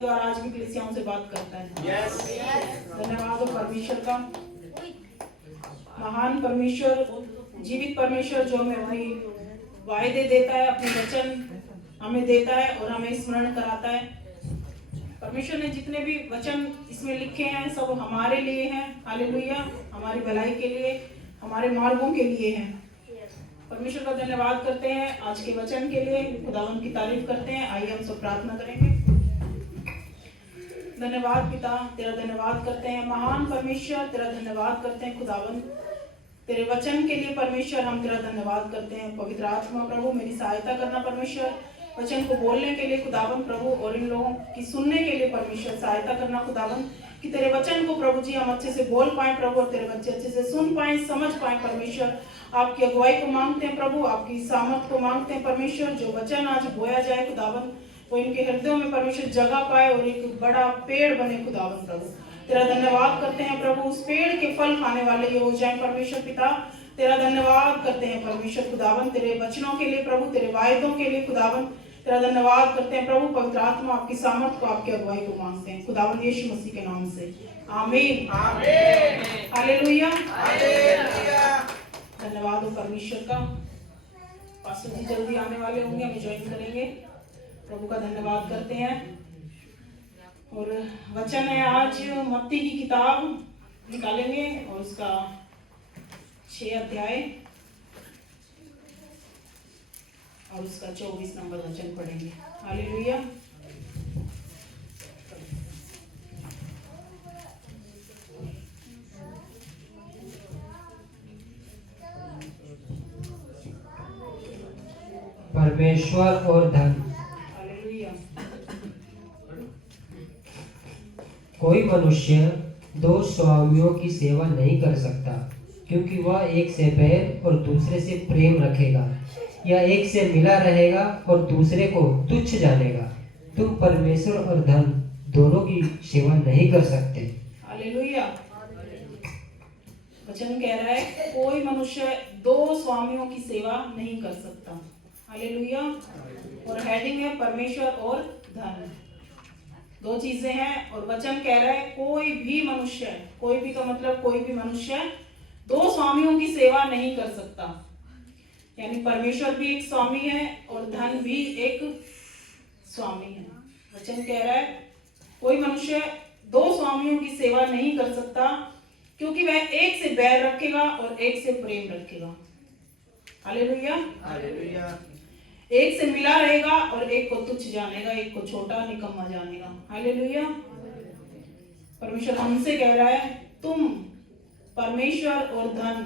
द्वारा आज भी कलीसियाओं से बात करता है। धन्यवाद हो परमेश्वर का, महान परमेश्वर, जीवित परमेश्वर जो हमें अपनी वायदे देता है, अपने वचन हमें देता है और हमें स्मरण कराता है। परमेश्वर ने जितने भी वचन इसमें लिखे हैं सब हमारे लिए हैं। हालेलुया, हमारी भलाई के लिए, हमारे मार्गों के लिए हैं। परमेश्वर का धन्यवाद करते हैं आज के वचन के लिए, खुदावन की तारीफ करते हैं। आइए हम सब प्रार्थना करेंगे। धन्यवाद पिता, तेरा धन्यवाद करते हैं। महान परमेश्वर, तेरा धन्यवाद करते हैं खुदावन, तेरे वचन के लिए परमेश्वर हम तेरा धन्यवाद करते हैं। पवित्र आत्मा प्रभु मेरी सहायता करना परमेश्वर, वचन को बोलने के लिए खुदावन प्रभु, और इन लोगों की सुनने के लिए परमेश्वर सहायता करना खुदावन, कि तेरे वचन को प्रभु जी हम अच्छे से बोल पाए प्रभु, और तेरे बच्चे अच्छे से सुन पाए, समझ पाए परमेश्वर। आपकी अगुवाई को मांगते हैं प्रभु, आपकी सामर्थ को मांगते हैं परमेश्वर। जो वचन आज बोया जाए खुदावन, वो इनके हृदयों में परमेश्वर जगह पाए और एक बड़ा पेड़ बने खुदावन प्रभु। तेरा धन्यवाद करते हैं प्रभु, उस पेड़ के फल खाने वाले ये हो जाए परमेश्वर पिता। तेरा धन्यवाद करते हैं परमेश्वर खुदावन, तेरे वचनों के लिए प्रभु, तेरे वायदों के लिए खुदावन। तेरा धन्यवाद करते हैं प्रभु। पवित्र आत्मा आपकी सामर्थ को, आपकी अगुवाई को मांगते हैं खुदावन यीशु मसीह के नाम से, आमीन आमीन हालेलुया हालेलुया। धन्यवाद हो परमेश्वर का। पास्टर जी जल्दी आने वाले होंगे, हमें ज्वाइन करेंगे। प्रभु का धन्यवाद करते हैं। और वचन है आज मत्ती की किताब निकालेंगे और उसका 6 अध्याय और उसका 24 नंबर वचन पढ़ेंगे। हालेलुया। परमेश्वर और धन। कोई मनुष्य दो स्वामियों की सेवा नहीं कर सकता, क्योंकि वह एक से बैर और दूसरे से प्रेम रखेगा, या एक से मिला रहेगा और दूसरे को तुच्छ जानेगा। तुम परमेश्वर और धन दोनों की सेवा नहीं कर सकते। हालेलुया। वचन कह रहा है कोई मनुष्य दो स्वामियों की सेवा नहीं कर सकता। हालेलुया। और हेडिंग है परमेश्वर और धन, दो चीजें हैं। और वचन कह रहा है कोई भी मनुष्य, कोई भी का मतलब कोई भी मनुष्य दो स्वामियों की सेवा नहीं कर सकता। यानी परमेश्वर भी एक स्वामी है और धन भी एक स्वामी है। वचन कह रहा है कोई मनुष्य दो स्वामियों की सेवा नहीं कर सकता, क्योंकि वह एक से बैर रखेगा और एक से प्रेम रखेगा। Hallelujah hallelujah. एक से मिला रहेगा और एक को तुच्छ जानेगा, एक को छोटा निकम्मा जानेगा। हालेलुया। परमेश्वर हमसे कह रहा है तुम परमेश्वर और धन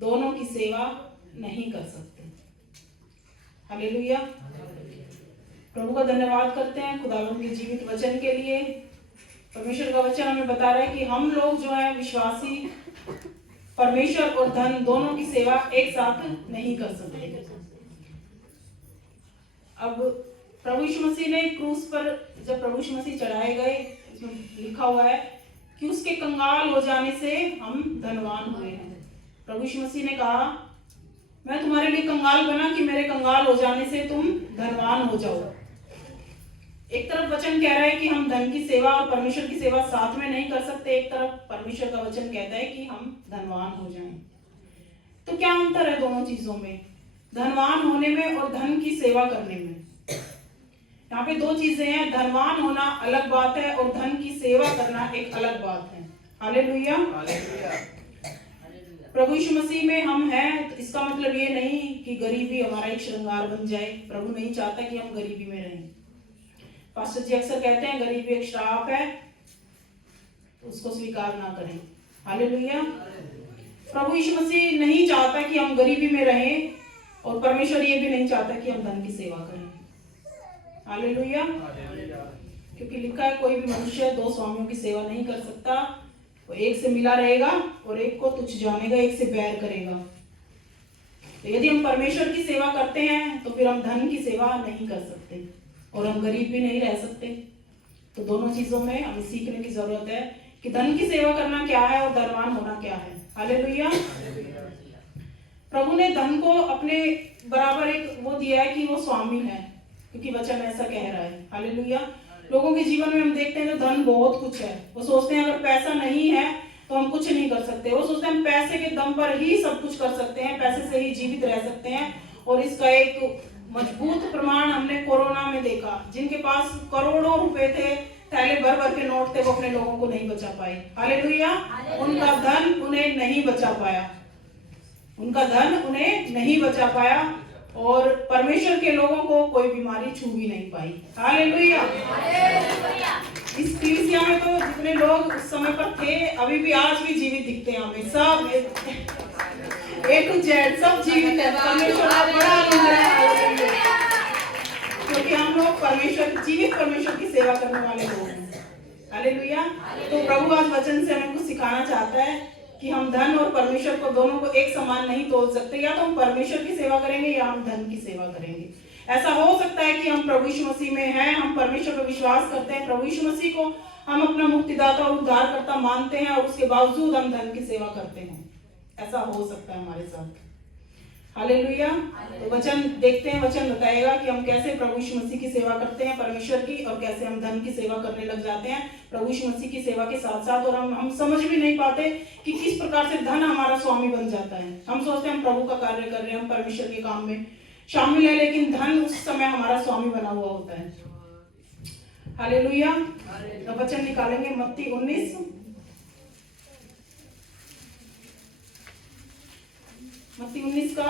दोनों की सेवा नहीं कर सकते। हालेलुया। प्रभु का धन्यवाद करते हैं खुदावंद के जीवित वचन के लिए। परमेश्वर का वचन हमें बता रहा है कि हम लोग जो है विश्वासी परमेश्वर और धन दोनों की सेवा एक साथ नहीं कर सकते। अब प्रभु यीशु मसीह ने क्रूस पर जब प्रभु यीशु मसीह चढ़ाए गए, लिखा हुआ है कि उसके कंगाल हो जाने से हम धनवान हुए हैं। प्रभु यीशु मसीह ने कहा मैं तुम्हारे लिए कंगाल बना कि मेरे कंगाल हो जाने से तुम धनवान हो जाओ। एक तरफ वचन कह रहा है कि हम धन की सेवा और परमेश्वर की सेवा साथ में नहीं कर सकते, एक तरफ परमेश्वर का वचन कहता है कि हम धनवान हो जाएं। तो क्या अंतर है दोनों चीजों में, धनवान होने में और धन की सेवा करने में? यहाँ पे दो चीजें हैं, धनवान होना अलग बात है और धन की सेवा करना एक अलग बात है। हालेलुया। प्रभु यीशु मसीह में हम हैं, तो इसका मतलब ये नहीं कि गरीबी हमारा एक श्रृंगार बन जाए। प्रभु नहीं चाहता कि हम गरीबी में रहें। पास्टर जी अक्सर कहते हैं गरीबी एक श्राप है, उसको स्वीकार ना करें। हालेलुया। प्रभु यीशु मसीह नहीं चाहता कि हम गरीबी में रहें, और परमेश्वर ये भी नहीं चाहता कि हम धन की सेवा करें। हालेलुया। क्योंकि लिखा है कोई भी मनुष्य दो स्वामियों की सेवा नहीं कर सकता, वो एक से मिला रहेगा और एक को तुच्छ जानेगा, एक से बैर करेगा। तो यदि हम परमेश्वर की सेवा करते हैं तो फिर हम धन की सेवा नहीं कर सकते और हम गरीब भी नहीं रह सकते। तो दोनों चीजों में हमें सीखने की जरूरत है कि धन की सेवा करना क्या है और धनवान होना क्या है। हालेलुया। प्रभु ने धन को अपने बराबर एक वो दिया है कि वो स्वामी है, क्योंकि वचन ऐसा कह रहा है। हालेलुया। लोगों के जीवन में हम देखते हैं तो धन बहुत कुछ है, वो सोचते हैं अगर पैसा नहीं है तो हम कुछ नहीं कर सकते। वो सोचते हैं हम पैसे के दम पर ही सब कुछ कर सकते हैं, पैसे से ही जीवित रह सकते हैं। और इसका एक मजबूत प्रमाण हमने कोरोना में देखा। जिनके पास करोड़ों रुपए थे, थैले भर भर के नोट थे, वो अपने लोगों को नहीं बचा पाए। हालेलुया। उनका धन उन्हें नहीं बचा पाया, उनका धन उन्हें नहीं बचा पाया, और परमेश्वर के लोगों को कोई बीमारी छू भी नहीं पाई। हालेलुया। इस कलीसिया में तो जितने लोग उस समय पर थे अभी भी आज भी जीवित दिखते हैं हमें, सब A to Z सब जीवित है। परमेश्वर का बड़ा अनुग्रह है, क्योंकि हम लोग जीवित परमेश्वर की सेवा करने वाले लोग हैं। हालेलुया। तो प्रभु आज वचन से हमें कुछ सिखाना चाहता है कि हम धन और परमेश्वर को दोनों को एक समान नहीं तोल सकते। या तो हम परमेश्वर की सेवा करेंगे या हम धन की सेवा करेंगे। ऐसा हो सकता है कि हम प्रभु यीशु मसीह में हैं, हम परमेश्वर पर विश्वास करते हैं, प्रभु यीशु मसीह को हम अपना मुक्तिदाता और उद्धारकर्ता मानते हैं, और उसके बावजूद हम धन की सेवा करते हैं। ऐसा हो सकता है हमारे साथ। हालेलुया। तो वचन देखते हैं, वचन बताएगा कि हम कैसे प्रभु यीशु मसीह की सेवा करते हैं परमेश्वर की, और कैसे हम धन की सेवा करने लग जाते हैं प्रभु यीशु मसीह की सेवा के साथ साथ। और हम समझ भी नहीं पाते कि किस प्रकार से धन हमारा स्वामी बन जाता है। हम सोचते हैं हम प्रभु का कार्य कर रहे हैं, हम परमेश्वर के काम में शामिल है, लेकिन धन उस समय हमारा स्वामी बना हुआ होता है। हालेलुया। तो वचन निकालेंगे मत्ती 19 का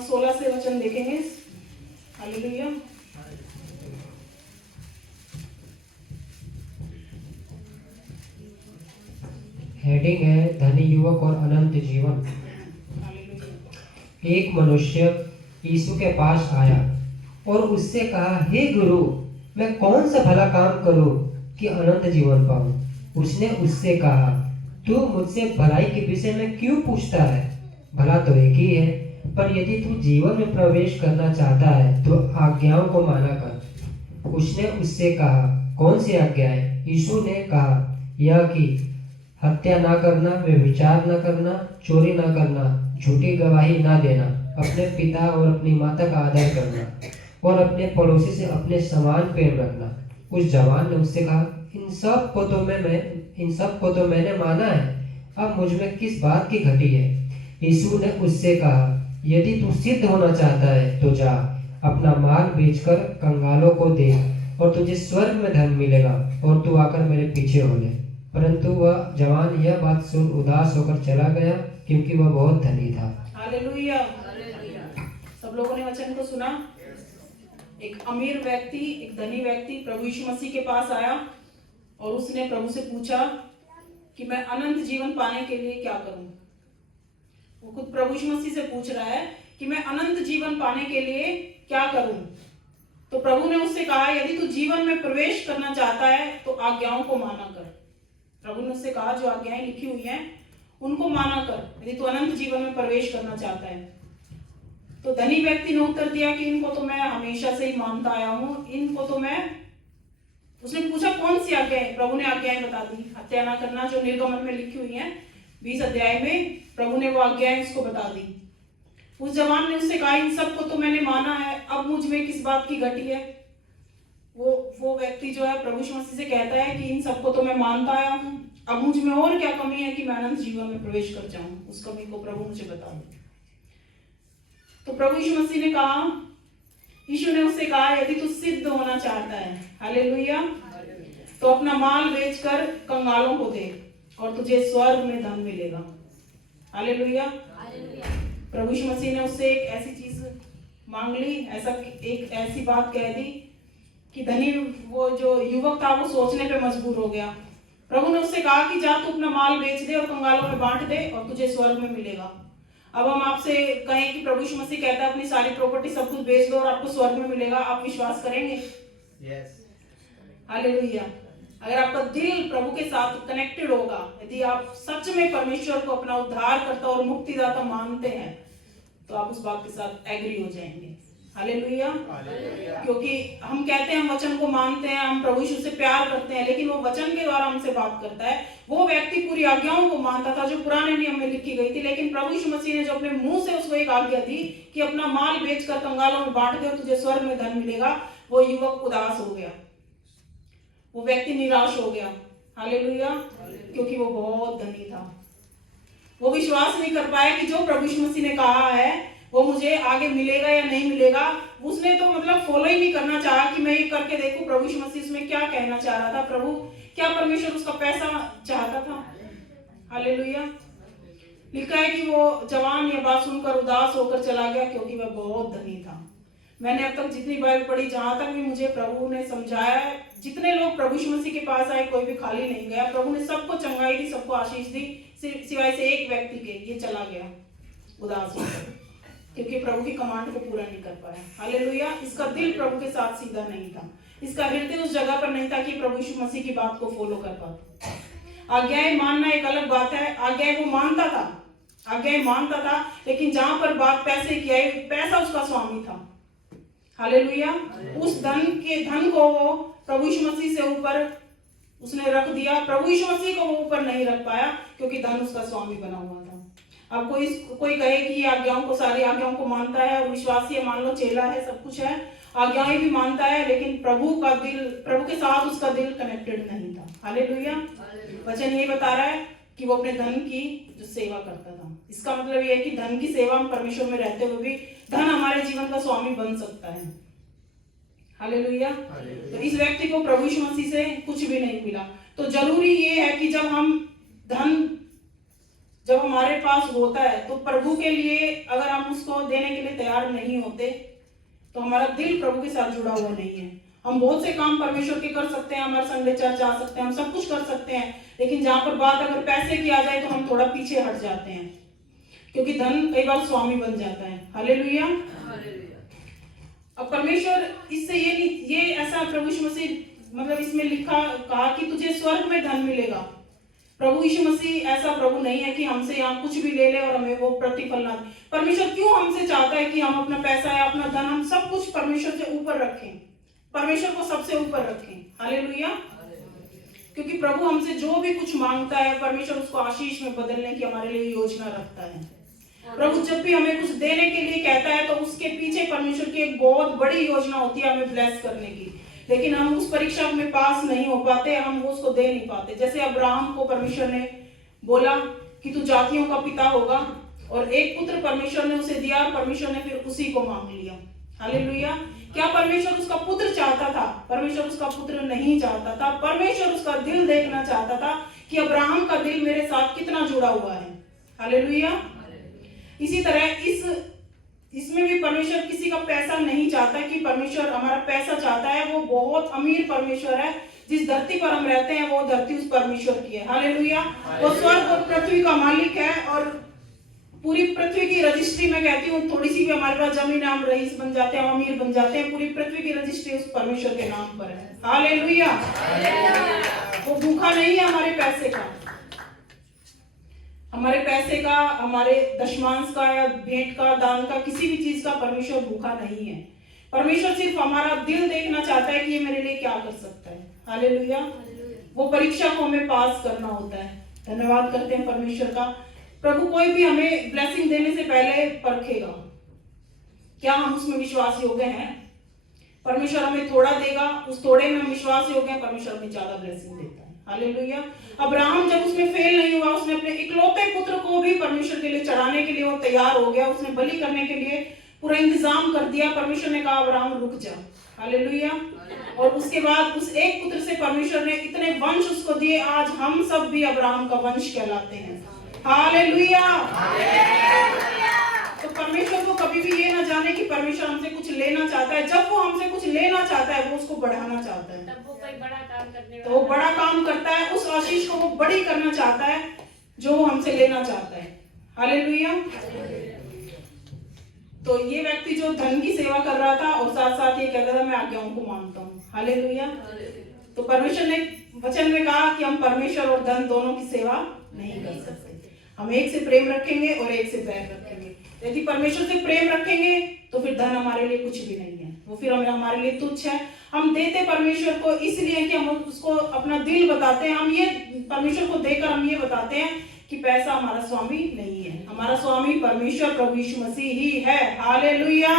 16 से वचन देखेंगे। हालेलुया। हेडिंग है धनी युवक और अनंत जीवन। एक मनुष्य यीशु के पास आया और उससे कहा, हे गुरु, मैं कौन सा भला काम करूं कि अनंत जीवन पाऊं? उसने उससे कहा, तू मुझसे भलाई के विषय में क्यों पूछता है? भला तो एक ही है, पर यदि तू जीवन में प्रवेश करना चाहता है तो आज्ञाओं को माना कर। उसने उससे कहा, कौन सी आज्ञाएं? यीशु ने कहा, यह कि हत्या ना करना, व्यभिचार ना करना, चोरी ना करना, झूठी गवाही ना देना, अपने पिता और अपनी माता का आदर करना और अपने पड़ोसी से अपने समान प्रेम रखना। उस जवान ने उससे कहा, इन सब को तो मैंने माना है, अब मुझ में किस बात की घटी है? यीशु ने उससे कहा, यदि तू सिद्ध होना चाहता है तो जा, अपना माल बेचकर कंगालों को दे और तुझे स्वर्ग में धन मिलेगा, और तू आकर मेरे पीछे हो ले। परंतु वह जवान यह बात सुन उदास होकर चला गया, क्योंकि वह बहुत धनी था। हालेलुया। सब लोगों ने वचन को सुना। एक अमीर व्यक्ति, एक धनी व्यक्ति प्रभु यीशु मसीह के पास आया और उसने प्रभु से पूछा कि मैं अनंत जीवन पाने के लिए क्या करूं। वो खुद प्रभु यीशु मसीह से पूछ रहा है कि मैं अनंत जीवन पाने के लिए क्या करूं। तो प्रभु ने उससे कहा, यदि तू जीवन में प्रवेश करना चाहता है तो आज्ञाओं को माना कर। प्रभु ने उससे कहा, जो आज्ञाएं लिखी हुई हैं उनको माना कर, यदि तू अनंत जीवन में प्रवेश करना चाहता है। तो धनी व्यक्ति ने उत्तर दिया कि इनको तो मैं हमेशा से ही मानता आया हूं, इनको तो मैं। उसने पूछा, कौन सी आज्ञाएं? प्रभु ने आज्ञाएं बता दी। हत्या ना करना, जो निर्गमन में लिखी हुई हैं 20 अध्याय में, प्रभु ने वो आज्ञाएं उसको बता दी। उस जवान ने उससे कहा, इन सब को तो मैंने माना है, अब मुझ में किस बात की घटी है? वो व्यक्ति जो है प्रभु यीशु मसीह से कहता है कि इन सबको तो मैं मानता आया हूं, अब मुझ में और क्या कमी है कि मैं अनंत जीवन में प्रवेश कर जाऊं? उस कमी को प्रभु मुझे बता दे। तो प्रभु यीशु मसीह ने कहा, यीशु ने उससे कहा, यदि तू सिद्ध होना चाहता है, हालेलुया, तो अपना माल बेचकर कंगालों को दे और तुझे स्वर्ग में धन मिलेगा। हालेलुया। प्रभु यीशु मसीह ने उससे एक ऐसी चीज मांग ली, एक ऐसी बात कह दी कि धनी वो जो युवक था वो सोचने पे मजबूर हो गया। प्रभु ने उससे कहा कि जा तू अपना माल बेच दे और कंगालों में बांट दे और तुझे स्वर्ग में मिलेगा। अब हम आपसे कहें कि प्रभु यीशु मसीह कहता है अपनी सारी प्रॉपर्टी सब कुछ बेच दो और आपको स्वर्ग में मिलेगा, आप विश्वास करेंगे? यस। हालेलुया। अगर आपका दिल प्रभु के साथ कनेक्टेड होगा, यदि आप सच में परमेश्वर को अपना उद्धारकर्ता और मुक्तिदाता मानते हैं, तो आप उस बात के साथ एग्री हो जाएंगे। हालेलुया। क्योंकि हम कहते हैं हम वचन को मानते हैं, हम प्रभु यीशु से प्यार करते हैं, लेकिन वो वचन के द्वारा हमसे बात करता है। वो व्यक्ति पूरी आज्ञाओं को मानता था जो पुराने नियम में लिखी गई थी, लेकिन प्रभु यीशु मसीह ने जो अपने मुंह से उसको एक आज्ञा दी कि अपना माल बेचकर कंगालों में बांट दे और तुझे स्वर्ग में धन मिलेगा, वो युवक उदास हो गया। वो व्यक्ति निराश हो गया। हालेलुया, क्योंकि वो बहुत धनी था। वो विश्वास नहीं कर पाया कि जो प्रभु यीशु मसीह ने कहा है वो मुझे आगे मिलेगा या नहीं मिलेगा। उसने तो मतलब फॉलो ही नहीं करना चाहा कि मैं ये करके देखूं प्रभु यीशु मसीह उसमें क्या कहना चाह रहा था, प्रभु क्या परमेश्वर उसका पैसा चाहता था। हालेलुया। लिखा है कि वो जवान ये बात सुनकर उदास होकर चला गया क्योंकि वह बहुत धनी था। मैंने अब तक जितनी बाइबल पढ़ी, जहां तक भी मुझे प्रभु ने समझाया है, जितने लोग प्रभु यीशु मसीह के पास आए कोई भी खाली नहीं गया। प्रभु ने सबको चंगाई दी, सबको आशीष दी, सिवाय से एक व्यक्ति के, ये चला गया उदास होकर, क्योंकि प्रभु की कमांड को पूरा नहीं कर पाया। हालेलुया। इसका दिल प्रभु के साथ सीधा नहीं था, इसका हृदय उस जगह पर नहीं था कि प्रभु यीशु मसीह की बात को फॉलो कर पाता। आज्ञाएं मानना एक अलग बात है, आज्ञाएं वो मानता था, आज्ञाएं मानता था, लेकिन जहां पर बात पैसे की आई, पैसा उसका स्वामी था। हालेलुया। उस धन को वो प्रभु यीशु मसीह से ऊपर उसने रख दिया, प्रभु यीशु मसीह को वो ऊपर नहीं रख पाया क्योंकि धन उसका स्वामी बना हुआ था। अब कोई कहे कि ये आज्ञाओं को, सारी आज्ञाओं को मानता है और विश्वासी है, मान लो चेला है, सब कुछ है, आज्ञाएं भी मानता है, लेकिन प्रभु के साथ उसका दिल कनेक्टेड नहीं था। हालेलुया। वचन ये बता रहा है कि वो अपने धन की जो सेवा करता था। इसका मतलब ये है कि धन की सेवा हम परमेश्वर में रहते हुए भी धन हमारे जीवन का स्वामी बन सकता है। हालेलुया। तो इस व्यक्ति को प्रभु यीशु मसीह से कुछ भी नहीं मिला। तो जरूरी ये है कि जब हमारे पास होता है तो प्रभु के लिए अगर हम उसको देने के लिए तैयार नहीं होते तो हमारा दिल प्रभु के साथ जुड़ा हुआ नहीं है। हम बहुत से काम परमेश्वर के कर सकते हैं, हमारे संडे चर्च आ सकते हैं, हम सब कुछ कर सकते हैं, लेकिन जहां पर बात अगर पैसे की आ जाए तो हम थोड़ा पीछे हट जाते हैं, क्योंकि धन कई बार स्वामी बन जाता है। हालेलुया। अब परमेश्वर इससे ये ऐसा प्रभु यीशु मसीह मतलब इसमें कहा कि तुझे स्वर्ग में धन मिलेगा। प्रभु यीशु मसीह ऐसा प्रभु नहीं है कि हमसे यहाँ कुछ भी ले ले और हमें वो प्रतिफल ना दे। परमेश्वर क्यों हमसे चाहता है कि हम अपना पैसा या अपना धन, हम सब कुछ परमेश्वर से ऊपर रखें, परमेश्वर को सबसे ऊपर रखें। हालेलुया। क्योंकि प्रभु हमसे जो भी कुछ मांगता है परमेश्वर उसको आशीष में बदलने की हमारे लिए योजना रखता है। प्रभु जब भी हमें कुछ देने के लिए कहता है तो उसके पीछे परमेश्वर की एक बहुत बड़ी योजना होती है हमें ब्लेस करने की, लेकिन हम उस परीक्षा में पास नहीं हो पाते, हम उसको दे नहीं पाते। जैसे अब्राहम को परमेश्वर ने बोला कि तू जातियों का पिता होगा, और एक पुत्र परमेश्वर ने उसे दिया और परमेश्वर ने फिर उसी को मांग लिया। हालेलुया। क्या परमेश्वर उसका पुत्र चाहता था? परमेश्वर उसका पुत्र नहीं चाहता था। परमेश्वर उसका दिल देखना चाहता था कि अब्राहम का दिल मेरे साथ कितना जुड़ा हुआ है। हालेलुया। इसी तरह इसमें भी परमेश्वर किसी का पैसा नहीं चाहता कि परमेश्वर हमारा पैसा चाहता है। वो बहुत अमीर परमेश्वर है। जिस धरती पर हम रहते हैं वो धरती उस परमेश्वर की है। हालेलुया। वो स्वर्ग और पृथ्वी का मालिक है, और पूरी पृथ्वी की रजिस्ट्री में कहती हूँ, थोड़ी सी भी हमारे पास जमीन है हम रईस बन जाते हैं, अमीर बन जाते हैं, पूरी पृथ्वी की रजिस्ट्री उस परमेश्वर के नाम पर है। हालेलुया। वो भूखा नहीं है हमारे पैसे का, हमारे दशमांश का या भेंट का, दान का, किसी भी चीज का परमेश्वर भूखा नहीं है। परमेश्वर सिर्फ हमारा दिल देखना चाहता है कि ये मेरे लिए क्या कर सकता है। हालेलुया। वो परीक्षा को हमें पास करना होता है। धन्यवाद करते हैं परमेश्वर का। प्रभु कोई भी हमें ब्लेसिंग देने से पहले परखेगा, क्या हम उसमें विश्वास योग्य हैं। परमेश्वर हमें थोड़ा देगा, उस थोड़े में हम विश्वास योग्य हैं, परमेश्वर हमें ज्यादा ब्लेसिंग देता है। हालेलुया। अब्राहम जब उसमें फेल नहीं हुआ, उसने अपने इकलौते पुत्र को भी परमेश्वर के लिए चढ़ाने के लिए वो तैयार हो गया, उसने बलि करने के लिए पूरा इंतजाम कर दिया। परमेश्वर ने कहा अब्राहम रुक जा। हालेलुया। और उसके बाद उस एक पुत्र से परमेश्वर ने इतने वंश उसको दिए, आज हम सब भी अब्राहम का वंश कहलाते हैं। हालेलुया। तो परमेश्वर को कभी भी ये ना जाने कि परमेश्वर हमसे कुछ लेना चाहता है। जब वो हमसे कुछ लेना चाहता है वो उसको बढ़ाना चाहता है, तब वो कोई बड़ा काम करने तो वो बड़ा काम करता है। उस आशीष को वो बड़ी करना चाहता है जो वो हमसे लेना चाहता है। हालेलुया। तो ये व्यक्ति जो धन की सेवा कर रहा था और साथ साथ ये कह रहा था मैं आज्ञाओं को मानता हूँ। हालेलुया। तो परमेश्वर ने वचन में कहा कि हम परमेश्वर और धन दोनों की सेवा नहीं कर सकते। हम एक से प्रेम रखेंगे और एक से बैर रखेंगे। यदि परमेश्वर से प्रेम रखेंगे तो फिर धन हमारे लिए कुछ भी नहीं है, वो फिर हमारे लिए तुच्छ है। हम देते परमेश्वर को इसलिए कि हम उसको अपना दिल बताते हैं। हम ये परमेश्वर को देकर हम ये बताते हैं कि पैसा हमारा स्वामी नहीं है, हमारा स्वामी परमेश्वर प्रभु यीशु मसीह ही है। हालेलुया।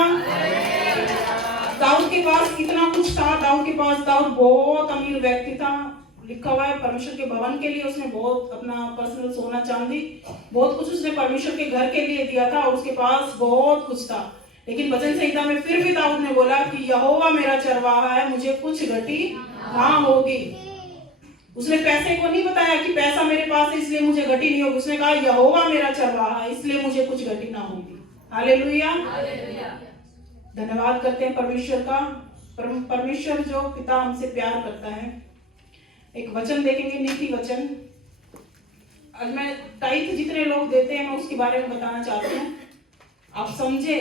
दाऊद के पास इतना कुछ था, दाऊद बहुत अमीर व्यक्ति था। लिखा हुआ है परमेश्वर के भवन के लिए उसने बहुत अपना पर्सनल सोना चांदी बहुत कुछ उसने परमेश्वर के घर के लिए दिया था और उसके पास बहुत कुछ था। लेकिन वचन संहिता में फिर भी दाऊद ने बोला कि यहोवा मेरा चरवाहा है, मुझे कुछ घटी ना होगी। उसने पैसे को नहीं बताया कि पैसा मेरे पास है इसलिए मुझे घटी नहीं होगी। उसने कहा यहोवा मेरा चरवाहा है इसलिए मुझे कुछ घटी ना होगी। हालेलुया। धन्यवाद करते हैं परमेश्वर का। परमेश्वर जो पिता हमसे प्यार करता है। एक वचन देखेंगे, नीति वचन। आज मैं टाइप जितने लोग देते हैं मैं उसके बारे में बताना चाहती हूँ। आप समझे,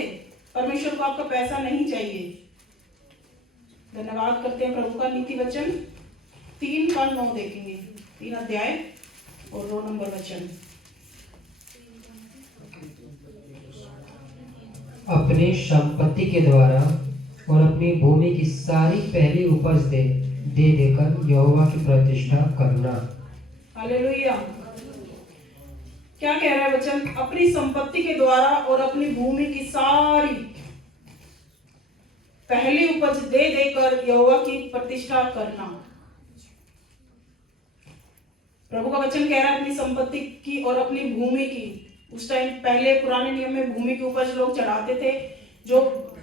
परमेश्वर को आपका पैसा नहीं चाहिए। धन्यवाद करते हैं प्रभु का। नीति वचन 3:9 देखेंगे, 3 अध्याय और 2 नंबर वचन। अपनी संपत्ति के द्वारा और अपनी भूमि की सारी पहली उपज दे देकर यहोवा की प्रतिष्ठा करना। हालेलुया। क्या कह रहा है वचन? अपनी संपत्ति के द्वारा और अपनी भूमि की सारी पहली उपज दे देकर यहोवा की प्रतिष्ठा करना। प्रभु का वचन कह रहा है अपनी संपत्ति की और अपनी भूमि की। उस टाइम पहले पुराने नियम में भूमि की उपज लोग चढ़ाते थे, जो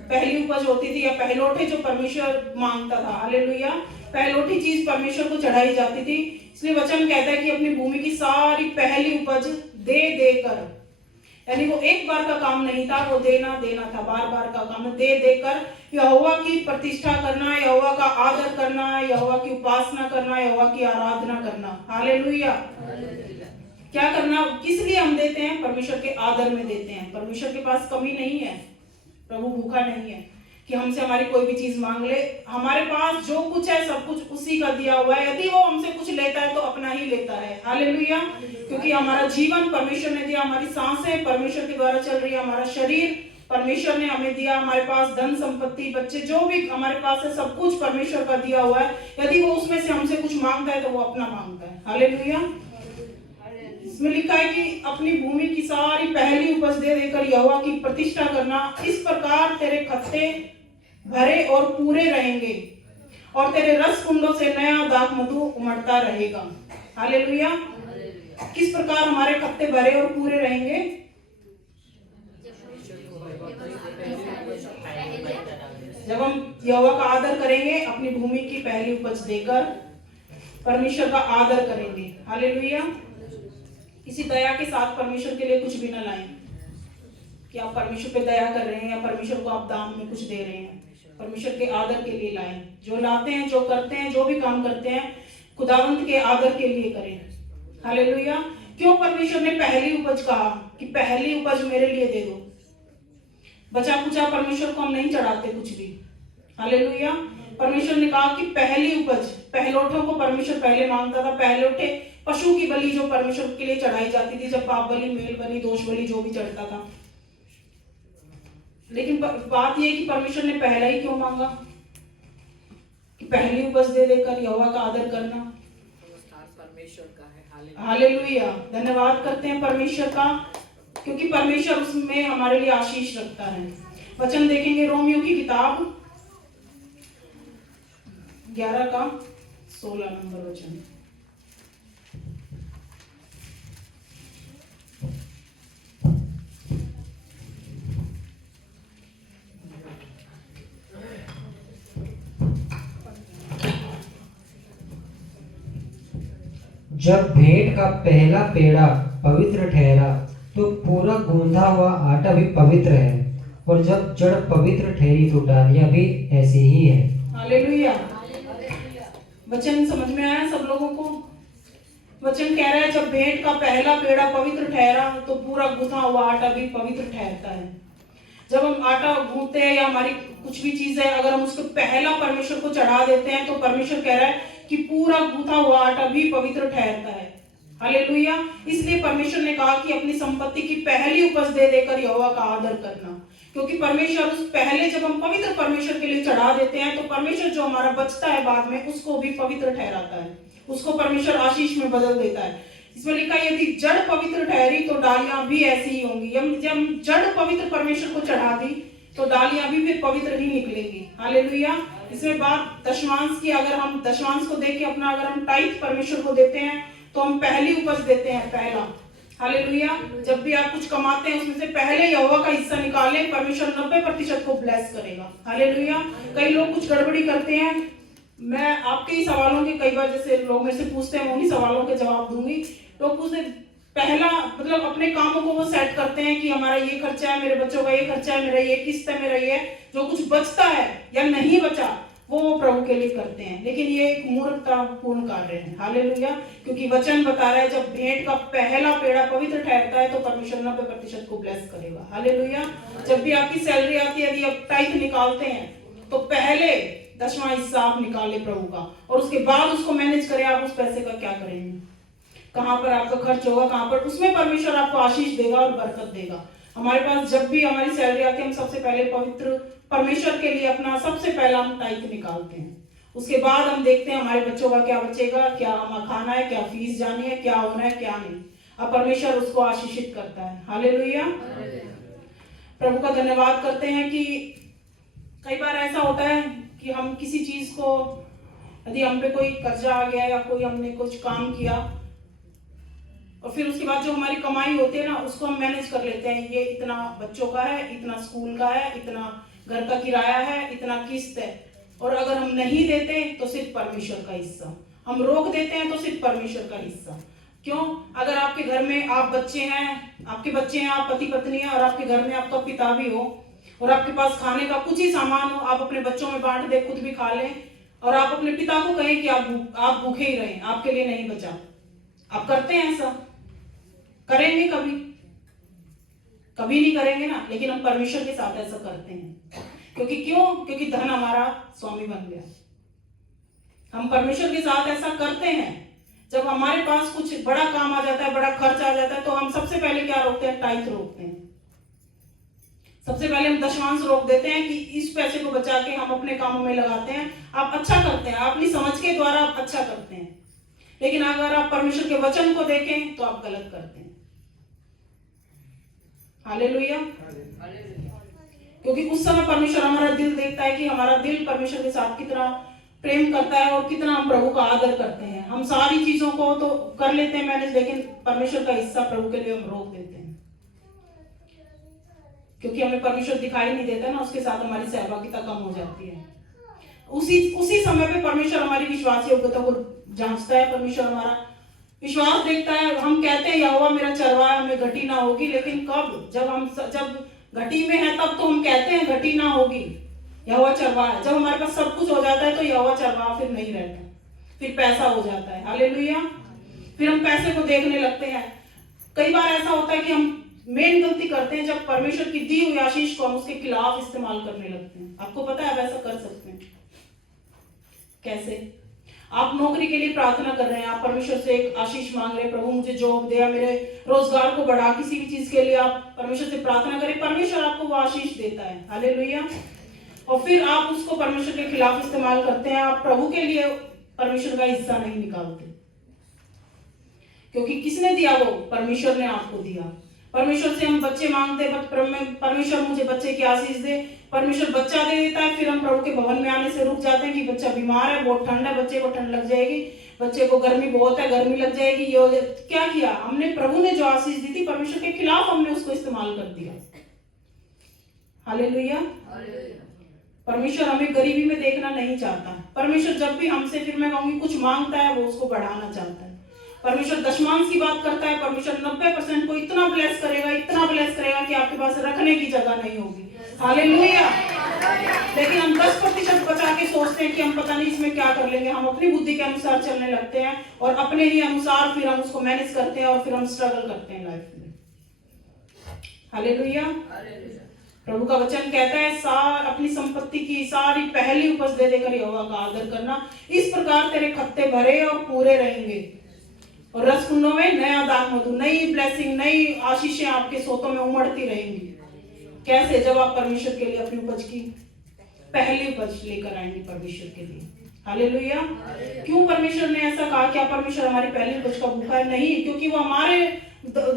पहली उपज होती थी या पहलोठे जो परमेश्वर मांगता था। हालेलुया। पहलोठी चीज परमेश्वर को चढ़ाई जाती थी। इसलिए वचन कहता है कि अपनी भूमि की सारी पहली उपज दे देकर, यानी वो एक बार का काम नहीं था, वो देना था, बार बार का काम। दे देकर यहोवा की प्रतिष्ठा करना, यहोवा का आदर करना, यहोवा की उपासना करना, यहोवा की आराधना करना। हालेलुया। क्या करना? किस लिए हम देते हैं? परमेश्वर के आदर में देते हैं। परमेश्वर के पास कमी नहीं है, प्रभु भूखा नहीं है कि हमसे हमारी कोई भी चीज मांग ले। हमारे पास जो कुछ है सब कुछ उसी का दिया हुआ है। यदि वो हमसे कुछ लेता है तो अपना ही लेता है। हालेलुया। क्योंकि हमारा जीवन परमेश्वर ने दिया, हमारी सांसें परमेश्वर के द्वारा चल रही है, हमारा शरीर परमेश्वर ने हमें दिया, हमारे पास धन संपत्ति बच्चे जो भी हमारे पास है सब कुछ परमेश्वर का दिया हुआ है। यदि वो उसमें से हमसे कुछ मांगता है तो वो अपना मांगता है। हालेलुया। इसमें लिखा है कि अपनी भूमि की सारी पहली उपज दे देकर यहोवा की प्रतिष्ठा करना। इस प्रकार तेरे खत्ते भरे और पूरे रहेंगे और तेरे रस कुंडों से नया दाख मधु उमड़ता रहेगा। हालेलुया। किस प्रकार हमारे खत्ते भरे और पूरे रहेंगे? जब हम यहोवा का आदर करेंगे, अपनी भूमि की पहली उपज देकर परमेश्वर का आदर करेंगे। हालेलुया। किसी दया के साथ परमेश्वर के लिए कुछ भी ना लाएं कि आप परमेश्वर पे दया कर रहे हैं या परमेश्वर को आप दान में कुछ दे रहे हैं। परमेश्वर के आदर के लिए लाएं। जो लाते हैं, जो करते हैं, जो भी काम करते हैं, खुदावंत के आदर के लिए करें। हालेलुया। क्यों परमेश्वर ने पहली उपज कहा कि पहली उपज मेरे लिए दे दो? बचा कुचा परमेश्वर को हम नहीं चढ़ाते कुछ भी। हालेलुया। परमेश्वर ने कहा कि पहली उपज, पहलोठों को परमेश्वर पहले मांगता था। पहलोठे पशु की बलि जो परमेश्वर के लिए चढ़ाई जाती थी, जब पाप बलि, मेल बलि, दोष बलि जो भी चढ़ता था। लेकिन बात यह कि परमेश्वर ने पहला ही क्यों मांगा कि पहली उपज दे देकर यहोवा का आदर करना। परमेश्वर का है। हालेलुया। धन्यवाद करते हैं परमेश्वर का, क्योंकि परमेश्वर उसमें हमारे लिए आशीष रखता है। वचन देखेंगे रोमियो की किताब 11:16 नंबर वचन। जब भेंट का पहला पेड़ा पवित्र ठहरा तो पूरा गूंधा हुआ आटा भी पवित्र है, और जब जड़ पवित्र ठहरी तो डालियां भी ऐसी ही है। हालेलुया। वचन समझ में आया सब लोगों को? वचन कह रहा है जब भेंट का पहला पेड़ा पवित्र ठहरा तो पूरा गूंथा हुआ आटा भी पवित्र ठहरता है। जब हम आटा गूंथते हैं या हमारी कुछ भी चीज है, अगर हम उसको पहला परमेश्वर को चढ़ा देते हैं तो परमेश्वर कह रहा है कि पूरा गूंथा हुआ आटा भी पवित्र ठहरता है। हालेलुया। इसलिए परमेश्वर ने कहा कि अपनी संपत्ति की पहली उपज दे देकर यहोवा का आदर करना, क्योंकि परमेश्वर उस पहले जब हम पवित्र परमेश्वर के लिए चढ़ा देते हैं तो परमेश्वर जो हमारा बचता है बाद में उसको भी पवित्र ठहराता है, उसको परमेश्वर आशीष में बदल देता है। इसमें लिखा है यदि जड़ पवित्र ठहरी तो डालियां भी ऐसी ही होंगी। जब जड़ पवित्र परमेश्वर को चढ़ा दी तो डालियां भी फिर पवित्र ही निकलेगी। हालेलुया। इसमें बात दशमांश की, अगर हम दशमांश को देख के अपना अगर हम टाइट परमेश्वर को देते हैं तो हम पहली उपज देते हैं, पहला। हालेलुया। जब भी आप कुछ कमाते हैं उसमें से पहले यहोवा का हिस्सा निकालें, परमेश्वर 90% को ब्लेस करेगा। हालेलुया। कई लोग कुछ गड़बड़ी करते हैं, मैं आपके ही सवालों के कई बार जैसे लोग मेरे से पूछते हैं, उन्हीं सवालों के जवाब दूंगी। लोग पूछते पहला मतलब अपने कामों को वो सेट करते हैं कि हमारा ये खर्चा है, मेरे बच्चों का ये खर्चा है, मेरा ये किस्त है, मेरा ये, जो कुछ बचता है या नहीं बचा वो प्रभु के लिए करते हैं, लेकिन ये एक मूर्खतापूर्ण कार्य है। हालेलुया। क्योंकि वचन बता रहा है जब भेंट का पहला पेड़ा पवित्र ठहरता है तो परमेश्वर 90% को ब्लेस करेगा। हालेलुया। जब भी आपकी सैलरी आती है, यदि आप टाइप निकालते हैं तो पहले 10वां हिस्सा आप निकाले प्रभु का, और उसके बाद उसको मैनेज करें आप उस पैसे का क्या करेंगे, कहां पर आपका खर्च होगा, कहां पर, उसमें परमेश्वर आपको आशीष देगा और बरकत देगा। हमारे पास जब भी हमारी सैलरी आती है हम सबसे पहले पवित्र परमेश्वर के लिए अपना सबसे पहला हम टाइप निकालते हैं। उसके बाद हम देखते हैं हमारे बच्चों का क्या बचेगा, क्या हमें खाना है, क्या फीस जानी है, क्या होना है, क्या नहीं। अब परमेश्वर उसको आशीषित करता है। हालेलुया। प्रभु का धन्यवाद करते हैं कि कई बार ऐसा होता है कि हम किसी चीज को, यदि हम पे कोई कर्जा आ गया या कोई हमने कुछ काम किया और फिर उसके बाद जो हमारी कमाई होती है ना उसको हम मैनेज कर लेते हैं, ये इतना बच्चों का है, इतना स्कूल का है, इतना घर का किराया है, इतना किस्त है, और अगर हम नहीं देते तो सिर्फ परमेश्वर का हिस्सा, हम रोक देते हैं तो सिर्फ परमेश्वर का हिस्सा। क्यों? अगर आपके घर में आप बच्चे हैं, आपके बच्चे हैं, आप पति पत्नी हैं और आपके घर में आपका पिता भी हो और आपके पास खाने का कुछ ही सामान हो, आप अपने बच्चों में बांट दे, खुद भी खा लें और आप अपने पिता को कहें कि आप भूखे ही रहें, आपके लिए नहीं बचा, आप करते हैं ऐसा? करेंगे कभी? कभी नहीं करेंगे ना। लेकिन हम परमेश्वर के साथ ऐसा करते हैं। क्योंकि क्यों? क्योंकि धन हमारा स्वामी बन गया। हम परमेश्वर के साथ ऐसा करते हैं। जब हमारे पास कुछ बड़ा काम आ जाता है, बड़ा खर्च आ जाता है, तो हम सबसे पहले क्या रोकते हैं? टाइथ रोकते हैं। सबसे पहले हम दशमांश रोक देते हैं कि इस पैसे को बचा के हम अपने कामों में लगाते हैं। आप अच्छा करते हैं, आप अपनी समझ के द्वारा आप अच्छा करते हैं, लेकिन अगर आप परमेश्वर के वचन को देखें तो आप गलत करते हैं। हालेलुया। क्योंकि उस समय परमेश्वर हमारा दिल देखता है कि हमारा दिल परमेश्वर के साथ कितना प्रेम करता है और कितना हम प्रभु का आदर करते हैं। हम सारी चीजों को तो कर लेते हैं मैनेज, लेकिन परमेश्वर का हिस्सा प्रभु के लिए हम रोक देते हैं, क्योंकि हमें परमेश्वर दिखाई नहीं देता ना, उसके साथ हमारी सहभागिता कम हो जाती है। उसी समय पे परमेश्वर हमारी विश्वास योग्यता को जांचता है। परमेश्वर हमारा विश्वास देखता है। हम कहते हैं यहोवा मेरा चरवाहा, हमें घटी ना होगी, लेकिन कब? जब घटी में है तब तो हम कहते हैं घटी ना होगी, यहोवा चरवाहा है। जब हमारे पास सब कुछ हो जाता है तो यहोवा चरवाहा फिर नहीं रहता, फिर पैसा हो जाता है। हालेलुया। फिर हम पैसे को देखने लगते हैं। कई बार ऐसा होता है कि हम मेन गलती करते हैं जब परमेश्वर की दी हुई आशीष को हम उसके खिलाफ इस्तेमाल करने लगते हैं। आपको पता है आप ऐसा कर सकते हैं कैसे? आप नौकरी के लिए प्रार्थना कर रहे हैं, आप परमेश्वर से एक आशीष मांग रहे हैं, प्रभु मुझे जॉब दे, मेरे रोजगार को बढ़ा, किसी भी चीज के लिए आप परमेश्वर से प्रार्थना करें, परमेश्वर आपको वो आशीष देता है। हालेलुया। और फिर आप उसको परमेश्वर के खिलाफ इस्तेमाल करते हैं। आप प्रभु के लिए परमेश्वर का हिस्सा नहीं निकालते, क्योंकि किसने दिया? वो परमेश्वर ने आपको दिया। परमेश्वर से हम बच्चे मांगते हैं, परमेश्वर मुझे बच्चे की आशीष दे, परमेश्वर बच्चा दे देता है। फिर हम प्रभु के भवन में आने से रुक जाते हैं कि बच्चा बीमार है, बहुत ठंड है, बच्चे को ठंड लग जाएगी, बच्चे को गर्मी बहुत है, गर्मी लग जाएगी, ये हो जाए। क्या किया हमने? प्रभु ने जो आशीष दी थी परमेश्वर के खिलाफ हमने उसको इस्तेमाल कर दिया। हालेलुया। परमेश्वर हमें गरीबी में देखना नहीं चाहता। परमेश्वर जब भी हमसे, फिर मैं कहूंगी, कुछ मांगता है वो उसको बढ़ाना चाहता है। परमेश्वर दशमांश की बात करता है, परमेश्वर 90% को इतना ब्लेस करेगा कि आपके पास रखने की जगह नहीं होगी। हालेलुया। लेकिन हम 10% बचा के सोचते हैं कि हम पता नहीं इसमें क्या कर लेंगे। हम अपनी बुद्धि के अनुसार चलने लगते हैं और अपने ही अनुसार फिर हम उसको मैनेज करते हैं और फिर हम स्ट्रगल करते हैं लाइफ में। हालेलुया। प्रभु का वचन कहता है अपनी संपत्ति की सारी पहली उपज दे देकर यहोवा का आदर करना, इस प्रकार तेरे खत्ते भरे और पूरे रहेंगे और रसकुंडों में नया दाख मधु, नई ब्लेसिंग, नई आशीषें आपके सोतों में उमड़ती रहेंगी। कैसे? जब आप परमेश्वर के लिए अपनी उपज की पहली उपज लेकर आएंगे परमेश्वर के लिए। हालेलुया। क्यों परमेश्वर ने ऐसा कहा? क्या परमेश्वर हमारी पहली उपज का भूखा है? नहीं, क्योंकि वो हमारे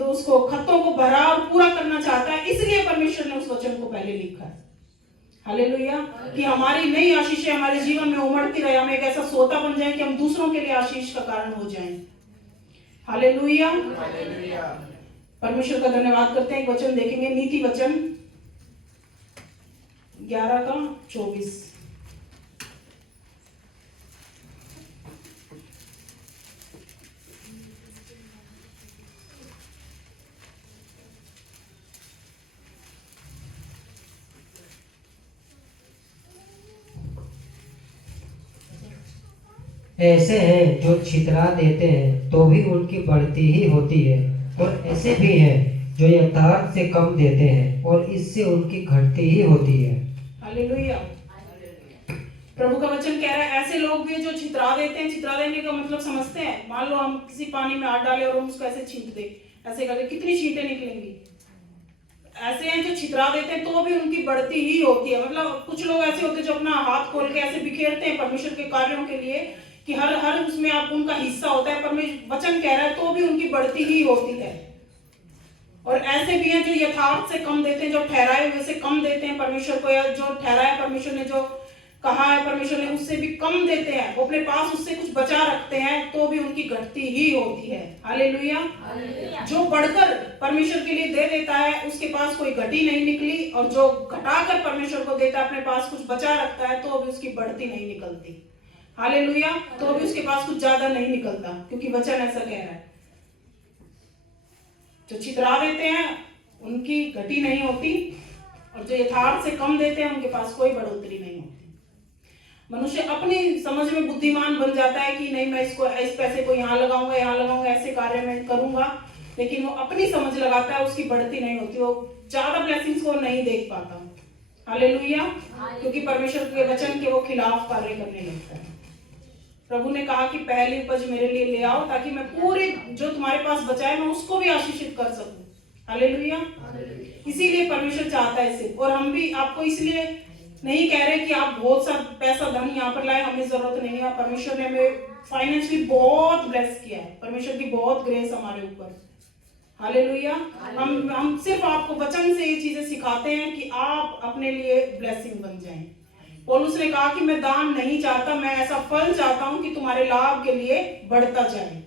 उसको खत्तों को भरा और पूरा करना चाहता है, इसलिए परमेश्वर ने उस वचन को पहले लिखा है। हालेलुया। कि हमारी नई आशीषें हमारे जीवन में उमड़ती रहे, हम एक ऐसा सोता बन जाए कि हम दूसरों के लिए आशीष का कारण हो जाएं। हालेलुया। परमेश्वर का धन्यवाद करते हैं। एक वचन देखेंगे, नीति वचन 11:24। ऐसे हैं जो छितरा देते हैं तो भी उनकी बढ़ती ही होती है, और ऐसे भी हैं जो यथार्थ से कम देते हैं और इससे उनकी घटती ही होती है। हालेलुया। प्रभु का वचन कह रहा है, ऐसे लोग भी हैं जो छितरा देते हैं। छितरा देने का मतलब समझते हैं? मान लो हम किसी पानी में हाथ डाले और हम उसको ऐसे छींट दे, ऐसे करके कितनी छींटे निकलेंगी। ऐसे हैं जो छितरा देते हैं तो भी उनकी बढ़ती ही होती है। मतलब कुछ लोग ऐसे होते हैं जो अपना हाथ खोल के ऐसे बिखेरते हैं परमेश्वर के कार्यों के लिए, कि हर उसमें आप उनका हिस्सा होता है। परमेश्वर वचन कह रहा है तो भी उनकी बढ़ती ही होती है। और ऐसे भी हैं जो यथार्थ से कम देते हैं, जो ठहराए हुए से कम देते हैं परमेश्वर को, या जो ठहराया परमेश्वर ने, जो कहा है परमेश्वर ने, उससे भी कम देते हैं। वो अपने पास उससे कुछ बचा रखते हैं तो भी उनकी घटती ही होती है। हालेलुया। जो बढ़कर परमेश्वर के लिए दे देता है उसके पास कोई घटी नहीं निकली, और जो घटाकर परमेश्वर को देता है, अपने पास कुछ बचा रखता है तो भी उसकी बढ़ती नहीं निकलती। हालेलुया। तो भी उसके पास कुछ ज्यादा नहीं निकलता, क्योंकि वचन ऐसा कह रहा है। जो छितरा देते हैं उनकी घटी नहीं होती, और जो यथार्थ से कम देते हैं उनके पास कोई बढ़ोतरी नहीं होती। मनुष्य अपनी समझ में बुद्धिमान बन जाता है कि नहीं, मैं इसको, इस पैसे को यहाँ लगाऊंगा, ऐसे कार्य में करूंगा, लेकिन वो अपनी समझ लगाता है, उसकी बढ़ती नहीं होती, वो ज्यादा ब्लेसिंग्स को नहीं देख पाता। हालेलुया। क्योंकि परमेश्वर के वचन के वो खिलाफ कार्य करने लगता है। प्रभु ने कहा कि पहली उपज मेरे लिए ले आओ, ताकि मैं पूरे जो तुम्हारे पास बचा है मैं उसको भी आशीषित कर सकूं। हालेलुया। इसीलिए परमेश्वर चाहता है इसे। और हम भी आपको इसलिए नहीं कह रहे कि आप बहुत सा पैसा धन यहाँ पर लाए, हमें जरूरत नहीं है। परमेश्वर ने हमें फाइनेंशियली बहुत ब्लेस किया है, परमेश्वर की बहुत ग्रेस हमारे ऊपर। हालेलुया। हम सिर्फ आपको वचन से ये चीजें सिखाते हैं कि आप अपने लिए ब्लेसिंग बन जाएं। पौलुस ने कहा कि मैं दान नहीं चाहता, मैं ऐसा फल चाहता हूं कि तुम्हारे लाभ के लिए बढ़ता जाए।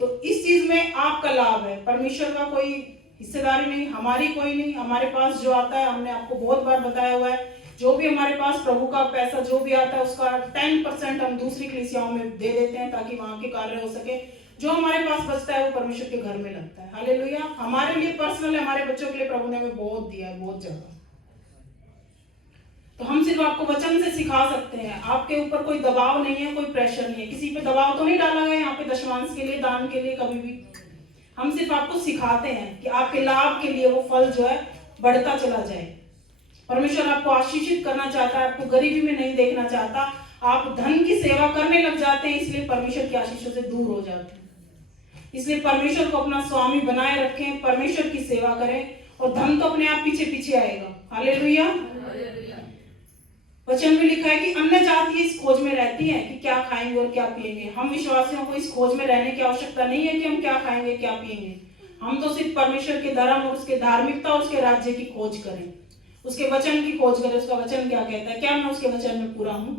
तो इस चीज में आपका लाभ है, परमेश्वर का कोई हिस्सेदारी नहीं, हमारी कोई नहीं। हमारे पास जो आता है, हमने आपको बहुत बार बताया हुआ है, जो भी हमारे पास प्रभु का पैसा जो भी आता है उसका 10% हम दूसरी कलीसियाओं में दे देते हैं, ताकि वहां के कार्य हो सके। जो हमारे पास बचता है वो परमेश्वर के घर में लगता है। हालेलुया। हमारे लिए पर्सनल, हमारे बच्चों के लिए प्रभु ने हमें बहुत दिया है, बहुत ज्यादा। तो हम सिर्फ आपको वचन से सिखा सकते हैं। आपके ऊपर कोई दबाव नहीं है, कोई प्रेशर नहीं है, किसी पे दबाव तो नहीं डाला गया यहाँ पे दशमांश के लिए, दान के लिए, कभी भी। हम सिर्फ आपको सिखाते हैं कि आपके लाभ के लिए वो फल जो है बढ़ता चला जाए। परमेश्वर आपको आशीषित करना चाहता है, आपको गरीबी में नहीं देखना चाहता। आप धन की सेवा करने लग जाते हैं, इसलिए परमेश्वर की आशीषों से दूर हो जाते हैं। इसलिए परमेश्वर को अपना स्वामी बनाए रखें, परमेश्वर की सेवा करें, और धन तो अपने आप पीछे पीछे आएगा। हालेलुया। वचन में लिखा है कि अन्य जाति इस खोज में रहती है कि क्या खाएंगे और क्या पिएंगे। हम विश्वासियों को इस खोज में रहने की आवश्यकता नहीं है कि हम क्या खाएंगे क्या पिएंगे। हम तो सिर्फ परमेश्वर के धर्म और उसके धार्मिकता और उसके राज्य की खोज करें, उसके वचन की खोज करें। उसका वचन क्या कहता है, क्या मैं उसके वचन में पूरा हूं।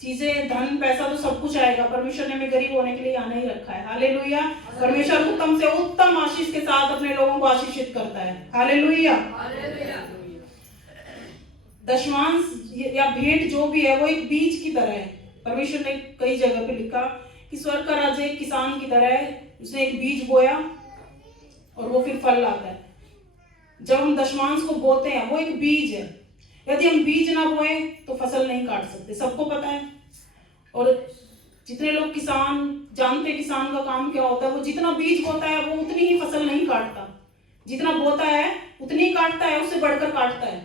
चीजें, धन, पैसा तो सब कुछ आएगा, परमेश्वर ने हमें गरीब होने के लिए यहाँ नहीं रखा है। हालेलुया। परमेश्वर उत्तम से उत्तम आशीष के साथ अपने लोगों को आशीषित करता है। हालेलुया। दशमांश या भेंट जो भी है वो एक बीज की तरह है। परमेश्वर ने कई जगह पे लिखा कि स्वर्ग का राज्य एक किसान की तरह है। उसने एक बीज बोया और वो फिर फल लाता है। जब हम दशमांश को बोते हैं, वो एक बीज है। यदि हम बीज ना बोए तो फसल नहीं काट सकते, सबको पता है। और जितने लोग किसान जानते, किसान का काम क्या होता है, वो जितना बीज बोता है वो उतनी ही फसल नहीं काटता। जितना बोता है उतनी ही काटता है, उससे बढ़कर काटता है,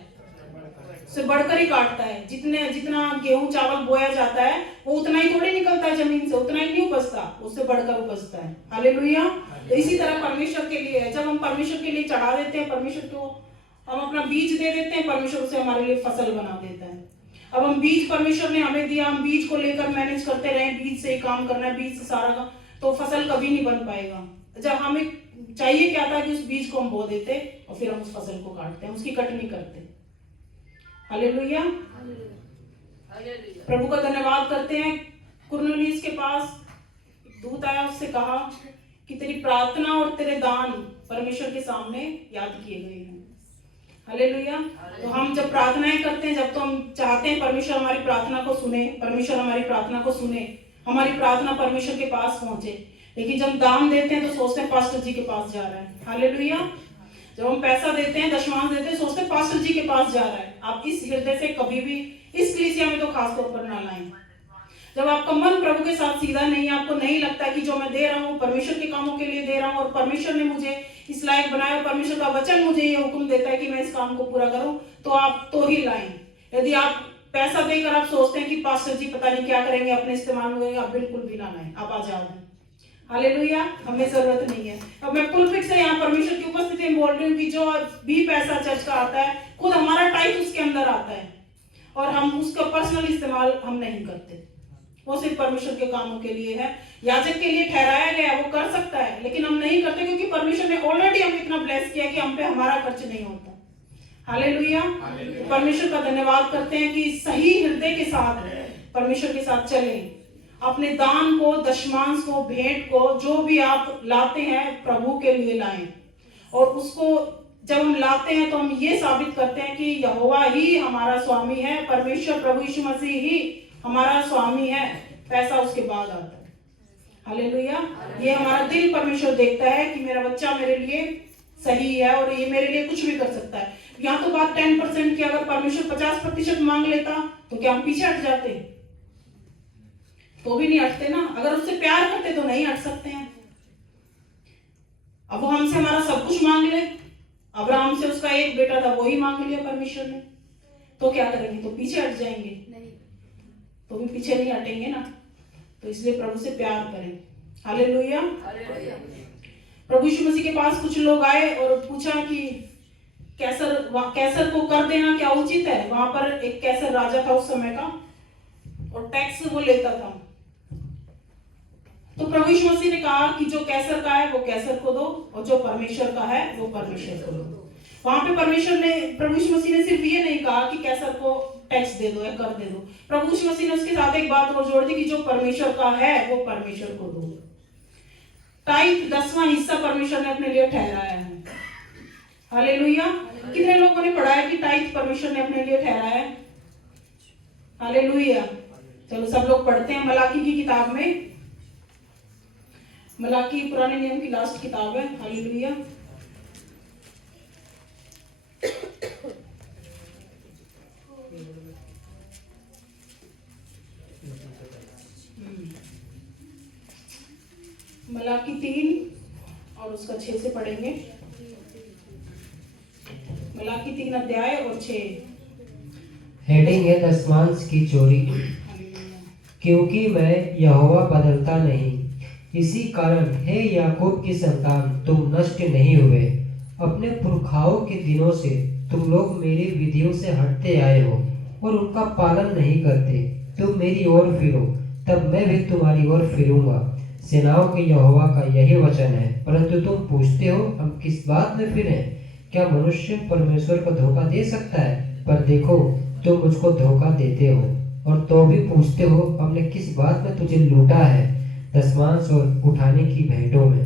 उससे बढ़कर ही काटता है। जितना गेहूं चावल बोया जाता है वो उतना ही थोड़ी निकलता है जमीन से, उतना ही नहीं उपजता, उससे बढ़कर उपजता है। हालेलुया। तो इसी तरह परमेश्वर के लिए है। जब हम परमेश्वर के लिए चढ़ा देते हैं, परमेश्वर को हम अपना बीज दे देते हैं, परमेश्वर उसे हमारे लिए फसल बना देता है। अब हम बीज, परमेश्वर ने हमें दिया, हम बीज को लेकर मैनेज करते रहे, बीज से ही काम करना है, बीज से सारा काम, तो फसल कभी नहीं बन पाएगा। जब हमें चाहिए क्या था कि उस बीज को हम बो देते और फिर हम उस फसल को काटते हैं, उसकी कटनी करते। हालेलुया। प्रभु का धन्यवाद करते हैं। कुरनेलियुस के पास दूत आया, उससे कहा कि तेरी प्रार्थना और तेरे दान परमेश्वर के सामने याद किए गए हैं। हालेलुया। तो हम जब प्रार्थनाएं करते हैं, जब तो हम चाहते हैं परमेश्वर हमारी प्रार्थना को सुने, परमेश्वर हमारी प्रार्थना को सुने, हमारी प्रार्थना परमेश्वर के पास पहुंचे। लेकिन जब दान देते हैं तो सोचते हैं पास्टर जी के पास जा रहा है। हालेलुया। जब हम पैसा देते हैं, दशमांश देते हैं, सोचते हैं पास्टर जी के पास जा रहा है। आप इस हृदय से कभी भी इस कलीसिया में तो खास तौर पर ना लाएं। जब आपका मन प्रभु के साथ सीधा नहीं है, आपको नहीं लगता कि जो मैं दे रहा हूँ परमेश्वर के कामों के लिए दे रहा हूँ और परमेश्वर ने मुझे इस लायक बनाया और परमेश्वर का वचन मुझे ये हुक्म देता है कि मैं इस काम को पूरा करूं, तो आप तो ही लाएं। यदि आप पैसा देकर आप सोचते हैं कि पास्टर जी पता नहीं क्या करेंगे, अपने इस्तेमाल में, आप बिल्कुल भी ना लाएं। आप आजाद हैं। हालेलुया। हमें जरूरत नहीं है। अब मैं पुलपिट से यहाँ परमेश्वर की उपस्थिति में बोल रही हूँ कि जो भी पैसा चर्च का आता है, खुद हमारा टाइप उसके अंदर आता है और हम उसका पर्सनल इस्तेमाल हम नहीं करते। वो सिर्फ परमेश्वर के कामों के लिए है, याजक के लिए ठहराया गया, वो कर सकता है, लेकिन हम नहीं करते क्योंकि परमेश्वर ने ऑलरेडी हमें इतना ब्लेस किया कि हम पे हमारा खर्च नहीं होता। हालेलुया। परमेश्वर का धन्यवाद करते हैं कि सही हृदय के साथ परमेश्वर के साथ चलें। अपने दान को, दशमांश को, भेंट को, जो भी आप लाते हैं प्रभु के लिए लाएं। और उसको जब हम लाते हैं तो हम ये साबित करते हैं कि यहोवा ही हमारा स्वामी है, परमेश्वर प्रभु यीशु मसीह ही हमारा स्वामी है, पैसा उसके बाद आता है। हालेलुया। ये हमारा दिल परमेश्वर देखता है कि मेरा बच्चा मेरे लिए सही है और ये मेरे लिए कुछ भी कर सकता है। यहाँ तो बात 10% की, अगर परमेश्वर 50% मांग लेता तो क्या हम पीछे हट जाते? तो भी नहीं हटते ना। अगर उससे प्यार करते तो नहीं हट सकते हैं। अब वो हमसे हमारा सब कुछ मांग ले, अब्राहम से उसका एक बेटा था वो ही मांग लिया परमेश्वर ने, तो क्या करेंगे? तो पीछे हट जाएंगे? तो भी पीछे नहीं हटेंगे ना। तो इसलिए प्रभु से प्यार करें। हालेलुया। प्रभु यीशु मसीह के पास कुछ लोग आए और पूछा कि कैसर को कर देना क्या उचित है? वहां पर एक कैसर राजा था उस समय का और टैक्स वो लेता था। तो प्रभु यीशु मसीह ने कहा कि जो कैसर का है वो कैसर को दो और जो परमेश्वर का है वो परमेश्वर को दो। वहां पे परमेश्वर ने, प्रभु यीशु मसीह ने सिर्फ ये नहीं कहा कि कैसर को टैक्स दे दो या कर दे दो। प्रभु यीशु मसीह ने उसके साथ एक बात और जोड़ दी कि जो परमेश्वर का है वो परमेश्वर को दो। टाइप 10वां हिस्सा परमेश्वर ने अपने लिए ठहराया है। हालेलुया। कितने लोगों ने पढ़ा है कि टाइप परमेश्वर ने अपने लिए ठहराया है? हालेलुया। चलो सब लोग पढ़ते हैं। मलाकी की किताब में, मलाकी पुराने नियम की लास्ट किताब है। हालेलुया। मलाकी 3 और उसका 6 से पढ़ेंगे। मलाकी 3 अध्याय और 6। हेडिंग है दशमांश की चोरी। क्योंकि मैं यहोवा बदलता नहीं, इसी कारण हे याकूब की संतान तुम नष्ट नहीं हुए। अपने पुरखाओं के दिनों से तुम लोग मेरी विधियों से हटते आए हो और उनका पालन नहीं करते। तुम मेरी ओर फिरो, तब मैं भी तुम्हारी ओर फिरूंगा। सेनाओं के यहोवा का यही वचन है। परंतु तुम पूछते हो हम किस बात में फिरें? क्या मनुष्य परमेश्वर को धोखा दे सकता है? पर देखो तुम मुझको धोखा देते हो और तो भी पूछते हो हमने किस बात में तुझे लूटा है? दशमांश और उठाने की भेंटों में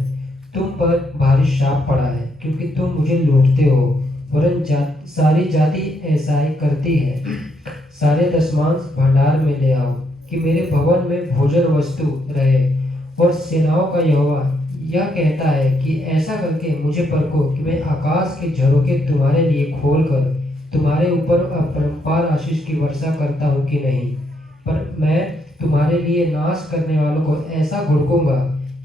तुम पर भारी शाप पड़ा है, क्योंकि तुम मुझे लूटते हो। वरन सारी जाति ऐसा ही करती है। सारे दशमांश भंडार में ले आओ कि मेरे भवन में भोजन वस्तु रहे। और सेनाओं का यहोवा यह कहता है कि ऐसा करके मुझे परखो कि मैं आकाश के झरोखे तुम्हारे लिए खोलकर तुम्हारे ऊपर अपरंपार आशीष की वर्षा करता हूँ कि नहीं। पर मैं तुम्हारे लिए नाश करने वालों को ऐसा घुड़कूंगा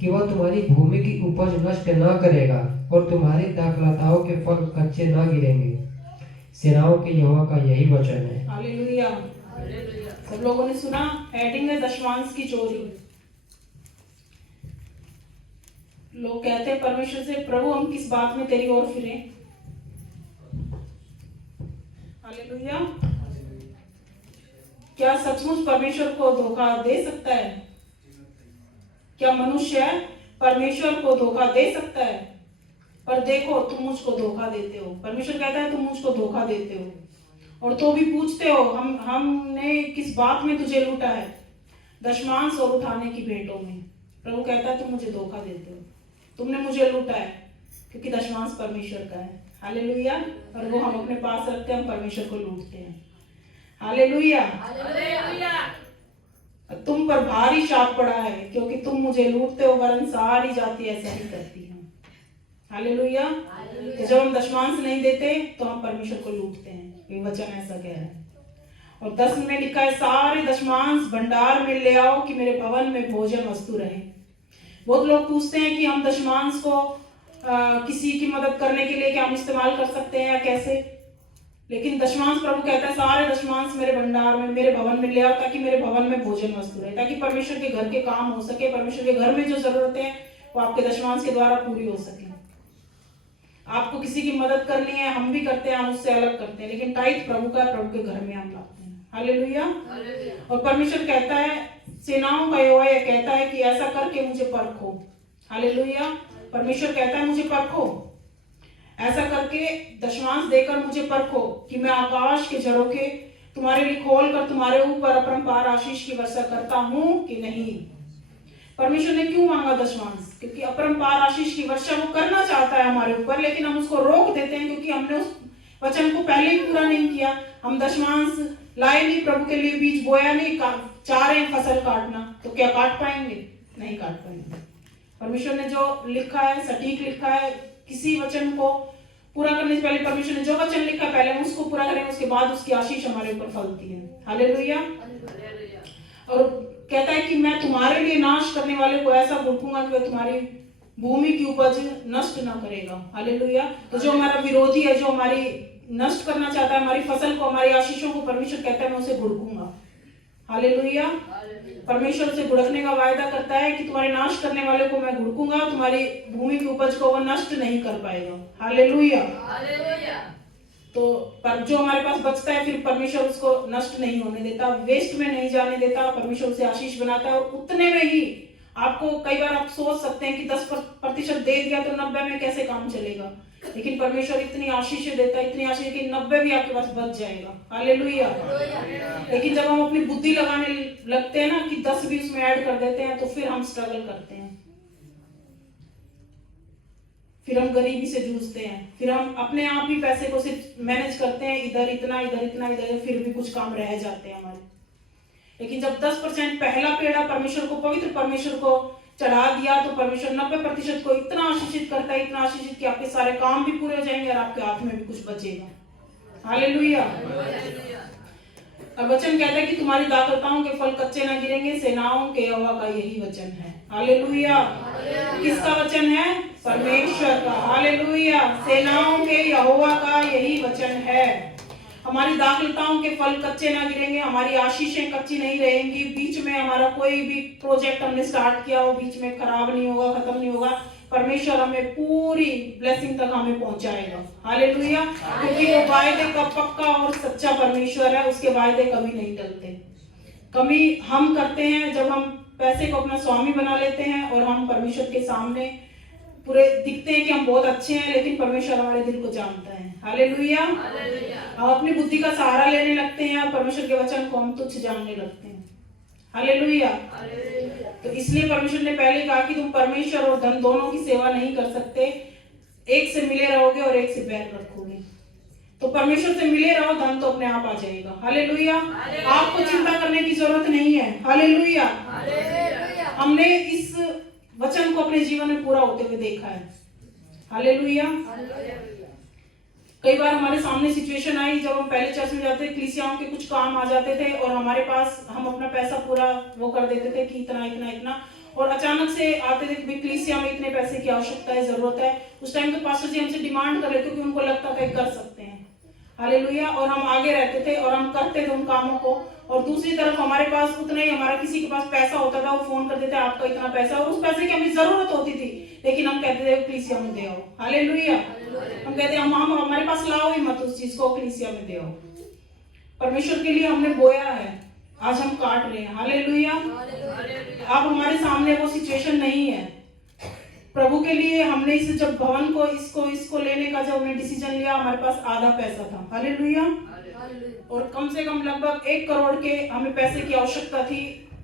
कि वह तुम्हारी भूमि की उपज नष्ट न करेगा और तुम्हारी दाखलताओं के फल कच्चे न गिरेंगे। सेनाओं के यहोवा का यही वचन है। हालेलुया। सब लोगों ने सुना। हेडिंग है दशमांश की चोरी। लोग कहते हैं परमेश्वर से, प्रभु हम किस बात में तेरी ओर फिरें? हालेलुया। क्या सचमुच परमेश्वर को धोखा दे सकता है? क्या मनुष्य परमेश्वर को धोखा दे सकता है? पर देखो तुम मुझको धोखा देते हो। परमेश्वर कहता है तुम मुझको धोखा देते हो और तो भी पूछते हो हमने किस बात में तुझे लूटा है? दशमांश और उठाने की भेंटों में। प्रभु कहता है तुम मुझे धोखा देते हो, तुमने मुझे लूटा है, क्योंकि दशमांश परमेश्वर का है। हालेलुया। और वो हम अपने पास रखते हैं, हम परमेश्वर को लूटते हैं। हालेलुया। तुम पर भारी शाप पड़ा है, क्योंकि तुम मुझे लूटते हो, वरन सारी जाति ऐसा ही करती है। हालेलुया। तो जब हम दशमांश नहीं देते तो हम परमेश्वर को लूटते हैं, ये वचन ऐसा कह रहा है। और 10 में लिखा है, सारे दशमांश भंडार में ले आओ कि मेरे भवन में भोजन वस्तु रहे। बहुत लोग पूछते हैं कि हम दशमांश को किसी की मदद करने के लिए क्या हम इस्तेमाल कर सकते हैं या कैसे, लेकिन दशमांश प्रभु कहता है सारे दशमांश मेरे भंडार में, मेरे भवन में ले आओ, ताकि मेरे भवन में भोजन वस्तु रहे, ताकि परमेश्वर के घर के काम हो सके, परमेश्वर के घर में जो जरूरतें हैं वो आपके दशमांश के द्वारा पूरी हो सके। आपको किसी की मदद करनी है, हम भी करते हैं, हम उससे अलग करते हैं, लेकिन टाइट प्रभु का, प्रभु के घर में हम लाते हैं। हालेलुया। और परमेश्वर कहता है, सेनाओं का यहोवा यह कहता है कि ऐसा करके मुझे परखो। हालेलुया। परमेश्वर कहता है मुझे परखो, ऐसा करके दशमांश देकर मुझे परखो कि मैं आकाश के झरोखे तुम्हारे लिए खोल कर तुम्हारे ऊपर अपरंपार आशीष की वर्षा करता हूं कि नहीं। परमेश्वर ने क्यों मांगा दशमांश? क्योंकि अपरंपार आशीष की वर्षा वो करना चाहता है हमारे ऊपर, लेकिन हम उसको रोक देते हैं क्योंकि हमने उस वचन को पहले ही पूरा नहीं किया। हम दशमांश लाए नहीं, प्रभु के लिए बीज बोया नहीं, चाह रहे हैं फसल काटना, तो क्या काट पाएंगे? नहीं काट पाएंगे। परमेश्वर ने जो लिखा है सटीक लिखा है। किसी वचन को पूरा करने से पहले परमेश्वर ने जो वचन लिखा है पहले हम उसको पूरा करें, उसके बाद उसकी आशीष हमारे ऊपर फलती है। हालेलुया। और कहता है कि मैं तुम्हारे लिए नाश करने वाले को ऐसा भुड़कूंगा कि वह तुम्हारी भूमि की उपज नष्ट ना करेगा। हालेलुया। तो जो हमारा विरोधी है, जो हमारी नष्ट करना चाहता है हमारी फसल को, हमारी आशीषों को, परमेश्वर कहता है मैं उसे भुड़कूंगा। हालेलुया। परमेश्वर से भुड़कने का वायदा करता है कि तुम्हारे नाश करने वाले को मैं भुड़कूंगा, तुम्हारी भूमि की उपज को वह नष्ट नहीं कर पाएगा। हालेलुया। तो पर जो हमारे पास बचता है फिर परमेश्वर उसको नष्ट नहीं होने देता, वेस्ट में नहीं जाने देता, परमेश्वर उसे आशीष बनाता है। और उतने में ही आपको, कई बार आप सोच सकते हैं कि 10% दे दिया तो 90 में कैसे काम चलेगा, लेकिन परमेश्वर इतनी आशीष देता है, इतनी आशीष कि 90 भी आपके पास बच जाएगा। हालेलुया। लेकिन जब हम अपनी बुद्धि लगाने लगते हैं ना कि 10 भी उसमें ऐड कर देते हैं, तो फिर हम स्ट्रगल करते हैं, फिर हम गरीबी से जूझते हैं, फिर हम अपने आप ही पैसे को सिर्फ मैनेज करते हैं, इधर इतना इधर इतना इधर, फिर भी कुछ काम रह जाते हैं हमारे। लेकिन जब 10% पहला पेड़ा परमेश्वर को, पवित्र परमेश्वर को चढ़ा दिया, तो परमेश्वर 90% को इतना आशीषित करता है, इतना आशीषित कि आपके सारे काम भी पूरे हो जाएंगे और आपके हाथ में भी कुछ बचेगा। हालेलुया। और वचन कहता है कि तुम्हारी दाखलताओं के फल कच्चे ना गिरेंगे, सेनाओं के यहोवा का यही वचन है। हालेलुया। किसका वचन है? परमेश्वर का। हालेलुया। सेनाओं के यहोवा का यही वचन है। हमारी दाखलताओं के फल कच्चे ना गिरेंगे, हमारी आशीषें कच्ची नहीं रहेंगी, बीच में हमारा कोई भी प्रोजेक्ट हमने स्टार्ट किया वो बीच में खराब नहीं होगा, खत्म नहीं होगा। परमेश्वर हमें पूरी ब्लेसिंग तक हमें पहुंचाएगा। हालेलुया। क्योंकि वो वायदे का पक्का और सच्चा परमेश्वर है, उसके वायदे कभी नहीं टलते। कमी हम करते हैं जब हम पैसे को अपना स्वामी बना लेते हैं और हम परमेश्वर के सामने पूरे दिखते हैं कि हम बहुत अच्छे हैं, लेकिन परमेश्वर हमारे दिल को जानता है। हालेलुया। हम अपनी बुद्धि का सहारा लेने लगते हैं और परमेश्वर के वचन को हम तुच्छ जानने लगते हैं। हालेलुया। तो इसलिए परमेश्वर ने पहले कहा कि तुम परमेश्वर और धन दोनों की सेवा नहीं कर सकते, एक से मिले रहोगे और एक से बैर रखोगे। तो परमेश्वर से मिले रहो, धन तो अपने आप आ जाएगा। हालेलुया। आपको चिंता करने की जरूरत नहीं है। हालेलुया। हमने इस वचन को अपने जीवन में पूरा होते हुए देखा है। हालेलुया। कई बार हमारे सामने सिचुएशन आई जब हम पहले चर्च में जाते, कलीसियाओं के कुछ काम आ जाते थे और हमारे पास हम अपना पैसा पूरा वो कर देते थे कि इतना इतना इतना, और अचानक से आते थे कि कलीसिया में इतने पैसे की आवश्यकता है, जरूरत है। उस टाइम तो पास्टर जी हमसे डिमांड कर रहे थे क्योंकि उनको लगता था कर सकते हैं। हालेलुया। और हम आगे रहते थे और हम करते थे उन कामों को, और दूसरी तरफ हमारे पास उतना ही, हमारा किसी के पास पैसा होता था, वो फोन कर देते आपका इतना पैसा, और उस पैसे की हमें जरूरत होती थी, लेकिन हम कहते थे कलीसिया में दे आओ। हालेलुया। हम कहते हम हमारे पास लाओ ही मत उस चीज को, कलीसिया में दे आओ। परमेश्वर के लिए हमने बोया है, आज हम काट रहे हैं। हालेलुया। अब हमारे सामने वो सिचुएशन नहीं है। प्रभु के लिए हमने इस जब भवन को इसको लेने का जब हमने डिसीजन लिया, हमारे पास आधा पैसा था। हालेलुया। और कम से कम लगभग 1 करोड़ के हमें पैसे की आवश्यकता थी,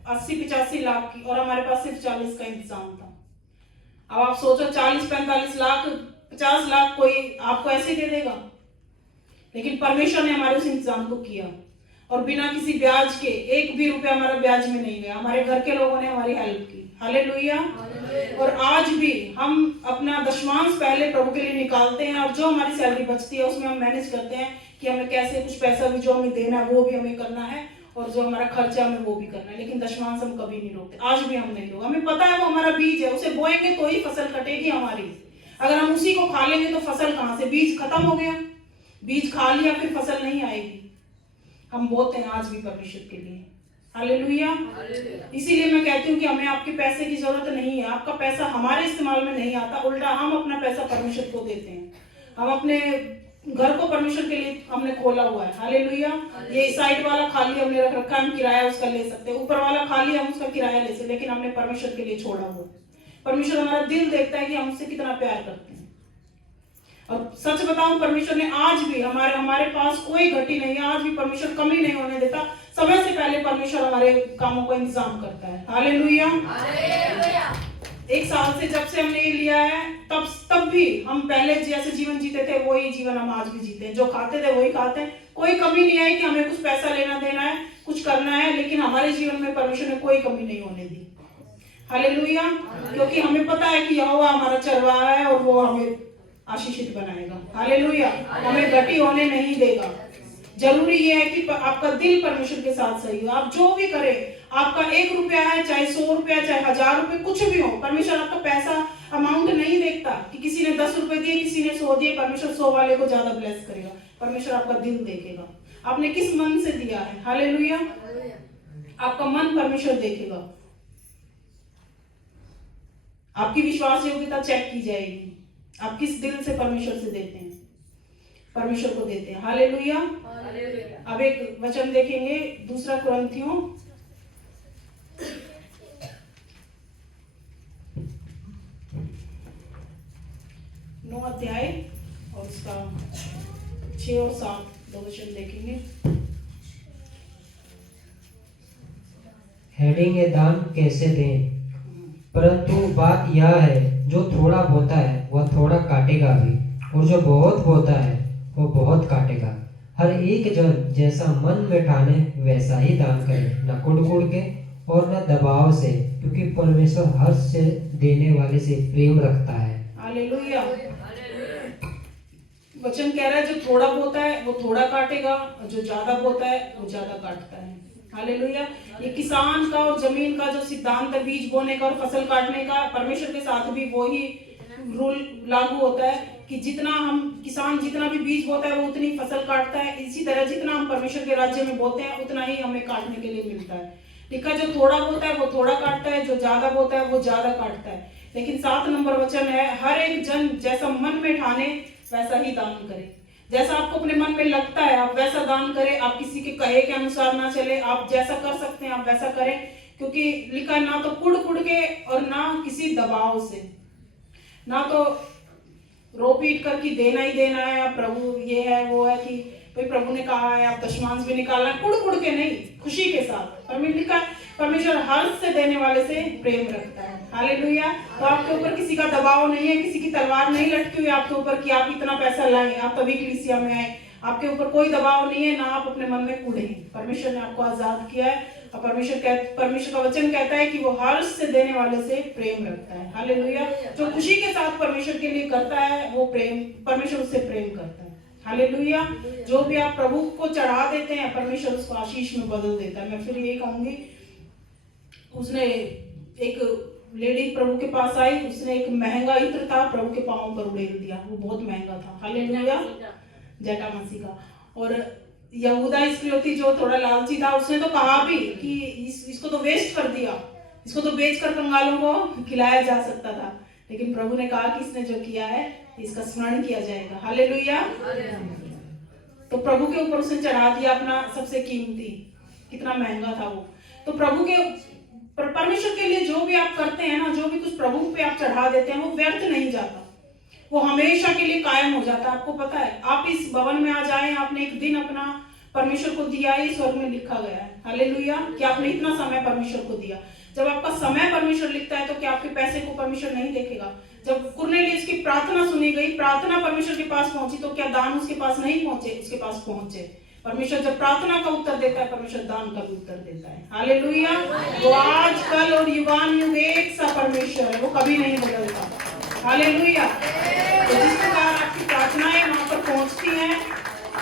80-85 लाख की, और हमारे पास सिर्फ 40 का इंतजाम था। अब आप सोचो 40-45 लाख, 50 लाख कोई आपको ऐसे दे देगा? लेकिन परमेश्वर ने हमारे उस इंतजाम को किया, और बिना किसी ब्याज के 1 भी रुपया हमारा ब्याज में नहीं गया। हमारे घर के लोगों ने हमारी हेल्प की। हालेलुया। और आज भी हम अपना दशमांश पहले प्रभु के लिए निकालते हैं, और जो हमारी सैलरी बचती है उसमें हम मैनेज करते हैं कि हमें कैसे कुछ पैसा भी जो हमें देना है वो भी हमें करना है, और जो हमारा खर्चा हमें वो भी करना है। लेकिन दशमांश हम कभी नहीं रोकते, आज भी हम नहीं रोकते। हमें पता है वो हमारा बीज है, उसे बोएंगे तो ही फसल कटेगी हमारी। अगर हम उसी को खा लेंगे तो फसल कहाँ से? बीज खत्म हो गया, बीज खा लिया फिर फसल नहीं आएगी। हम बोते हैं आज भी परमेश्वर के लिए। हालेलुया। इसीलिए मैं कहती हूँ कि हमें आपके पैसे की जरूरत नहीं है। आपका पैसा हमारे इस्तेमाल में नहीं आता, उल्टा हम अपना पैसा परमेश्वर को देते हैं। हम अपने घर को परमेश्वर के लिए हमने खोला हुआ है। हालेलुया। ये साइड वाला खाली हमने रख रखा है, हम किराया उसका ले सकते हैं। ऊपर वाला खाली हम उसका किराया ले सकते, लेकिन हमने परमेश्वर के लिए छोड़ा हुआ है। परमेश्वर हमारा दिल देखता है कि हम उससे कितना प्यार करते हैं। और सच बताऊं, परमेश्वर ने आज भी हमारे पास कोई घटी नहीं है। आज भी परमेश्वर कमी नहीं होने देता। समय से पहले परमेश्वर हमारे कामों का इंतजाम करता है। हालेलुया। 1 साल से जब से हमने ये लिया है, तब भी हम पहले जैसे जीवन जीते थे वही जीवन हम आज भी जीते हैं। जो खाते थे वही खाते हैं। कोई कमी नहीं आई कि हमें कुछ पैसा लेना देना है, कुछ करना है, लेकिन हमारे जीवन में परमेश्वर ने कोई कमी नहीं होने दी। हालेलुया। क्योंकि हमें पता है कि यहोवा हमारा चरवाहा है और वो हमें आशीषित बनाएगा। हालेलुया। हमें घटी होने नहीं देगा। जरूरी ये है कि आपका दिल परमेश्वर के साथ सही हो। आप जो भी करें, आपका 1 रुपया है, चाहे 100 रुपया, चाहे 1000 रुपये, कुछ भी हो, परमेश्वर आपका पैसा अमाउंट नहीं देखता कि किसी ने 10 रुपए दिए, किसी ने 100 दिए। परमेश्वर 100 वाले को ज्यादा ब्लेस करेगा। परमेश्वर आपका दिल देखेगा, आपने किस मन से दिया है। हालेलुया। आपका मन परमेश्वर देखेगा। आपकी विश्वास योग्यता चेक की जाएगी। आप किस दिल से परमेश्वर से देते हैं, परमेश्वर को देते हैं। हालेलुया। अब एक वचन देखेंगे, 2 कुरिन्थियों 9 अध्याय और उसका 6 और 7 दो वचन देखेंगे। हेडिंग है, दान कैसे दें। परंतु बात यह है, जो थोड़ा बोता है वह थोड़ा काटेगा भी, और जो बहुत बोता है वो बहुत काटेगा। हर एक जन जैसा मन में ठाने वैसा ही दान करे, न कुड़ के और न दबाव से, क्योंकि परमेश्वर हर्ष से देने वाले से प्रेम रखता है। हालेलुया। वचन कह रहा है जो थोड़ा बोता है वो थोड़ा काटेगा, और जो ज्यादा बोता है वो ज्यादा काटता है। हालेलुया। ये किसान का और जमीन का जो सिद्धांत है, बीज बोने का और फसल काटने का, परमेश्वर के साथ भी वही रूल लागू होता है कि जितना हम किसान जितना भी बीज बोता है वो उतनी फसल काटता है। इसी तरह जितना हम परमेश्वर के राज्य में बोते हैं उतना ही हमें काटने के लिए मिलता है। लिखा जो थोड़ा बोता है वो थोड़ा काटता है, जो ज्यादा बोता है वो ज्यादा काटता है। लेकिन 7 नंबर वचन है, हर एक जन जैसा मन में ठाने वैसा ही दान करे। जैसा आपको अपने मन में लगता है आप वैसा दान करें। आप किसी के कहे के अनुसार ना चले, आप जैसा कर सकते हैं आप वैसा करें। क्योंकि लिखा ना तो कुड़ के और ना किसी दबाव से, ना तो रो पीट कर कि देना ही देना है, आप प्रभु ये है वो है कि भाई प्रभु ने कहा है आप दशमांश भी निकालना है, कुड़ के नहीं, खुशी के साथ। परमेश्वर हर्ष से देने वाले से प्रेम रखता है। हालेलुया। तो आपके ऊपर किसी का दबाव नहीं है, किसी की तलवार नहीं लटकी हुई आपके ऊपर कि आप इतना पैसा लाएं, आप तभी कलीसिया में आए। आपके ऊपर कोई दबाव नहीं है, ना आप अपने मन में कूड़े। परमेश्वर ने आपको आजाद किया है, और परमेश्वर का वचन कहता है कि वो हर्ष से देने वाले से प्रेम रखता है। हालेलुया। जो खुशी के साथ परमेश्वर के लिए करता है वो परमेश्वर उससे प्रेम करता है। हालेलुया। जो भी आप प्रभु को चढ़ा देते हैं परमेश्वर उसको आशीष में बदल देता है। मैं फिर यही कहूंगी, उसने एक लेडी प्रभु के पास आई, उसने एक महंगा इत्र था प्रभु के पांवों पर उड़ेल दिया। वो बहुत महंगा था। हालेलुया। जटा मसीह का। और यहूदा इस्करियोती जो थोड़ा लालची था, उसने तो कहा भी कि इसको तो वेस्ट कर दिया, इसको तो बेचकर कंगालों को खिलाया जा सकता था। लेकिन प्रभु ने कहा कि इसने जो किया है इसका स्मरण किया जाएगा। हालेलुया। तो प्रभु के ऊपर उसने चढ़ा दिया अपना सबसे कीमती, कितना महंगा था वो। तो प्रभु के परमेश्वर के लिए जो भी आप करते हैं ना, जो भी कुछ प्रभु पे आप चढ़ा देते हैं वो व्यर्थ नहीं जाता, वो हमेशा के लिए कायम हो जाता है। आपको पता है, आप इस भवन में आ जाएं, आपने एक दिन अपना परमेश्वर को दिया, ही स्वर्ग में लिखा गया है। हालेलुया, कि आपने इतना समय परमेश्वर को दिया। जब आपका समय परमेश्वर लिखता है तो क्या आपके पैसे को परमेश्वर नहीं देखेगा? जब कुरनेलियुस की प्रार्थना सुनी गई, प्रार्थना परमेश्वर के पास पहुंची, तो क्या दान उसके पास नहीं पहुंचे? उसके पास पहुंचे। परमेश्वर जब प्रार्थना का उत्तर देता है, परमेश्वर दान का भी उत्तर देता है। हालेलुया, वो आज कल और युगान युग एक सा परमेश्वर है, वो कभी नहीं बदलता। हालेलुया, तो जिस प्रकार आपकी प्रार्थनाएं वहां पर पहुंचती हैं,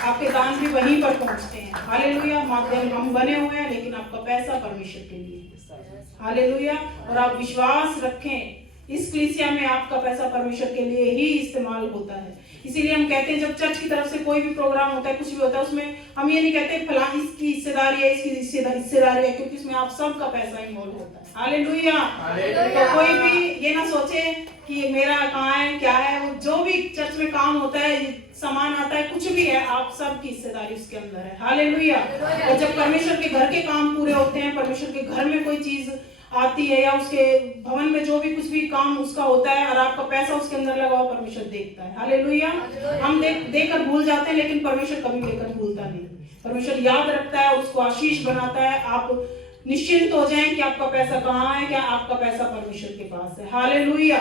आपके दान भी वहीं पर पहुंचते हैं। हालेलुया, माध्यम हम बने हुए हैं, लेकिन आपका पैसा परमेश्वर के लिए। हालेलुया, और आप विश्वास रखें, इस कलीसिया में आपका पैसा परमेश्वर के लिए ही इस्तेमाल होता है। इसीलिए हम कहते हैं, जब चर्च की तरफ से कोई भी प्रोग्राम होता है, कुछ भी होता है, उसमें हम ये नहीं कहते फलां इसकी हिस्सेदारी है, इसकी हिस्सेदारी है, क्योंकि उसमें आप सबका पैसा इन्वॉल्व होता है। हालेलुया, तो कोई भी ये ना सोचे कि मेरा कहाँ है, क्या है। वो जो भी चर्च में काम होता है, सामान आता है, कुछ भी है, आप सबकी हिस्सेदारी उसके अंदर है। हालेलुया, और जब परमेश्वर के घर के काम पूरे होते हैं, परमेश्वर के घर में कोई चीज आती है, या उसके भवन में जो भी कुछ भी काम उसका होता है, और आपका पैसा उसके अंदर लगा हुआ, परमेश्वर देखता है। हालेलुया, हम देकर भूल जाते हैं, लेकिन परमेश्वर कभी लेकर भूलता नहीं। परमेश्वर याद रखता है, उसको आशीष बनाता है। आप निश्चिंत हो जाएं कि आपका पैसा कहाँ है, क्या आपका पैसा परमेश्वर के पास है। हालेलुया,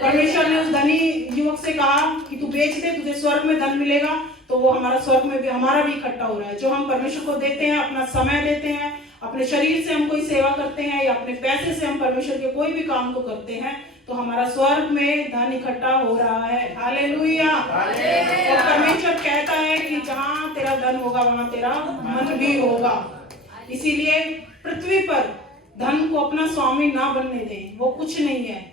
परमेश्वर ने उस धनी युवक से कहा कि तू बेच दे, तुझे स्वर्ग में धन मिलेगा। तो वो हमारा स्वर्ग में भी, हमारा भी इकट्ठा हो रहा है। जो हम परमेश्वर को देते हैं, अपना समय देते हैं, अपने शरीर से हम कोई सेवा करते हैं, या अपने पैसे से हम परमेश्वर के कोई भी काम को करते हैं, तो हमारा स्वर्ग में धन इकट्ठा हो रहा है। हालेलुया, और परमेश्वर कहता है कि जहाँ तेरा धन होगा, वहाँ तेरा मन भी होगा। इसीलिए पृथ्वी पर धन को अपना स्वामी ना बनने दें, वो कुछ नहीं है।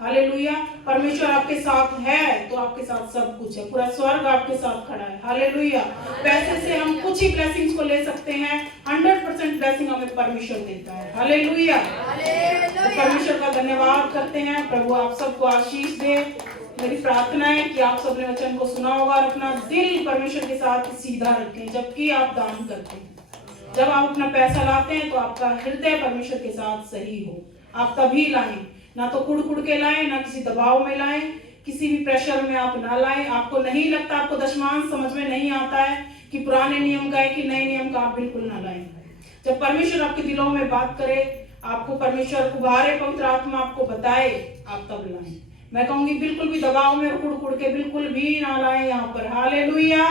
हालेलुया, परमेश्वर आपके साथ है तो आपके साथ सब कुछ है, पूरा स्वर्ग आपके साथ खड़ा है। हालेलुया, पैसे से हम कुछ ही ब्लेसिंग्स को ले सकते हैं, 100% ब्लेसिंग हमें परमेश्वर देता है। हालेलुया, तो परमेश्वर का धन्यवाद करते हैं। प्रभु आप सबको आशीष दे। मेरी प्रार्थना है कि आप सबने वचन को सुना होगा और अपना दिल परमेश्वर के साथ सीधा रखें जबकि आप दान करते हैं। जब आप अपना पैसा लाते हैं तो आपका हृदय परमेश्वर के साथ सही हो, आप तभी लाएं, ना तो कुड़ के लाएं, ना किसी दबाव में लाएं, किसी भी प्रेशर में आप ना लाएं। आपको नहीं लगता, आपको दशमांश समझ में नहीं आता है कि पुराने नियम का है कि नए नियम का, आप बिल्कुल ना लाएं। जब परमेश्वर आपके दिलों में बात करे, आपको परमेश्वर उभारे, पवित्र आत्मा आपको बताए, आप तब लाएं। मैं कहूंगी बिल्कुल भी दबाव में और कुड़ के बिल्कुल भी ना लाएं यहाँ पर। हालेलुया,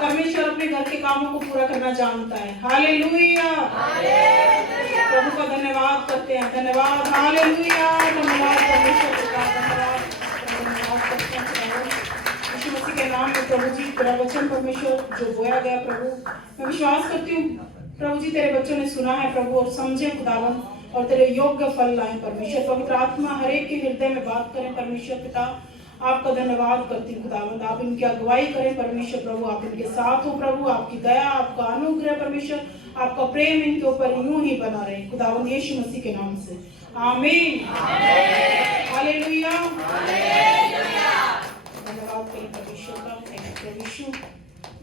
परमेश्वर अपने घर के कामों को पूरा करना जानता है। हालेलुया, प्रभु का धन्यवाद करते हैं। धन्यवाद, हालेलुया, धन्यवाद परमेश्वर का, धन्यवाद करते हैं यीशु मसीह के नाम में। प्रभु जी तेरा वचन परमेश्वर जो बोया गया, प्रभु मैं विश्वास करती हूँ प्रभु जी तेरे बच्चों ने सुना है प्रभु, और समझे खुदावन, और तेरे योग्य फल लाए परमेश्वर। पवित्र आत्मा हर एक के हृदय में बात करें परमेश्वर पिता। आपका धन्यवाद करती हूँ खुदावंद, आप इनकी अगुवाई करें परमेश्वर प्रभु, आप इनके साथ हो प्रभु, आपकी दया, आपका अनुग्रह परमेश्वर, आपका प्रेम इनके ऊपर यूं ही बना रहे खुदावंद, यीशु मसीह के नाम से आमीन। हालेलुया, धन्यवाद करें परमेश्वर का। Thank you Yeshu.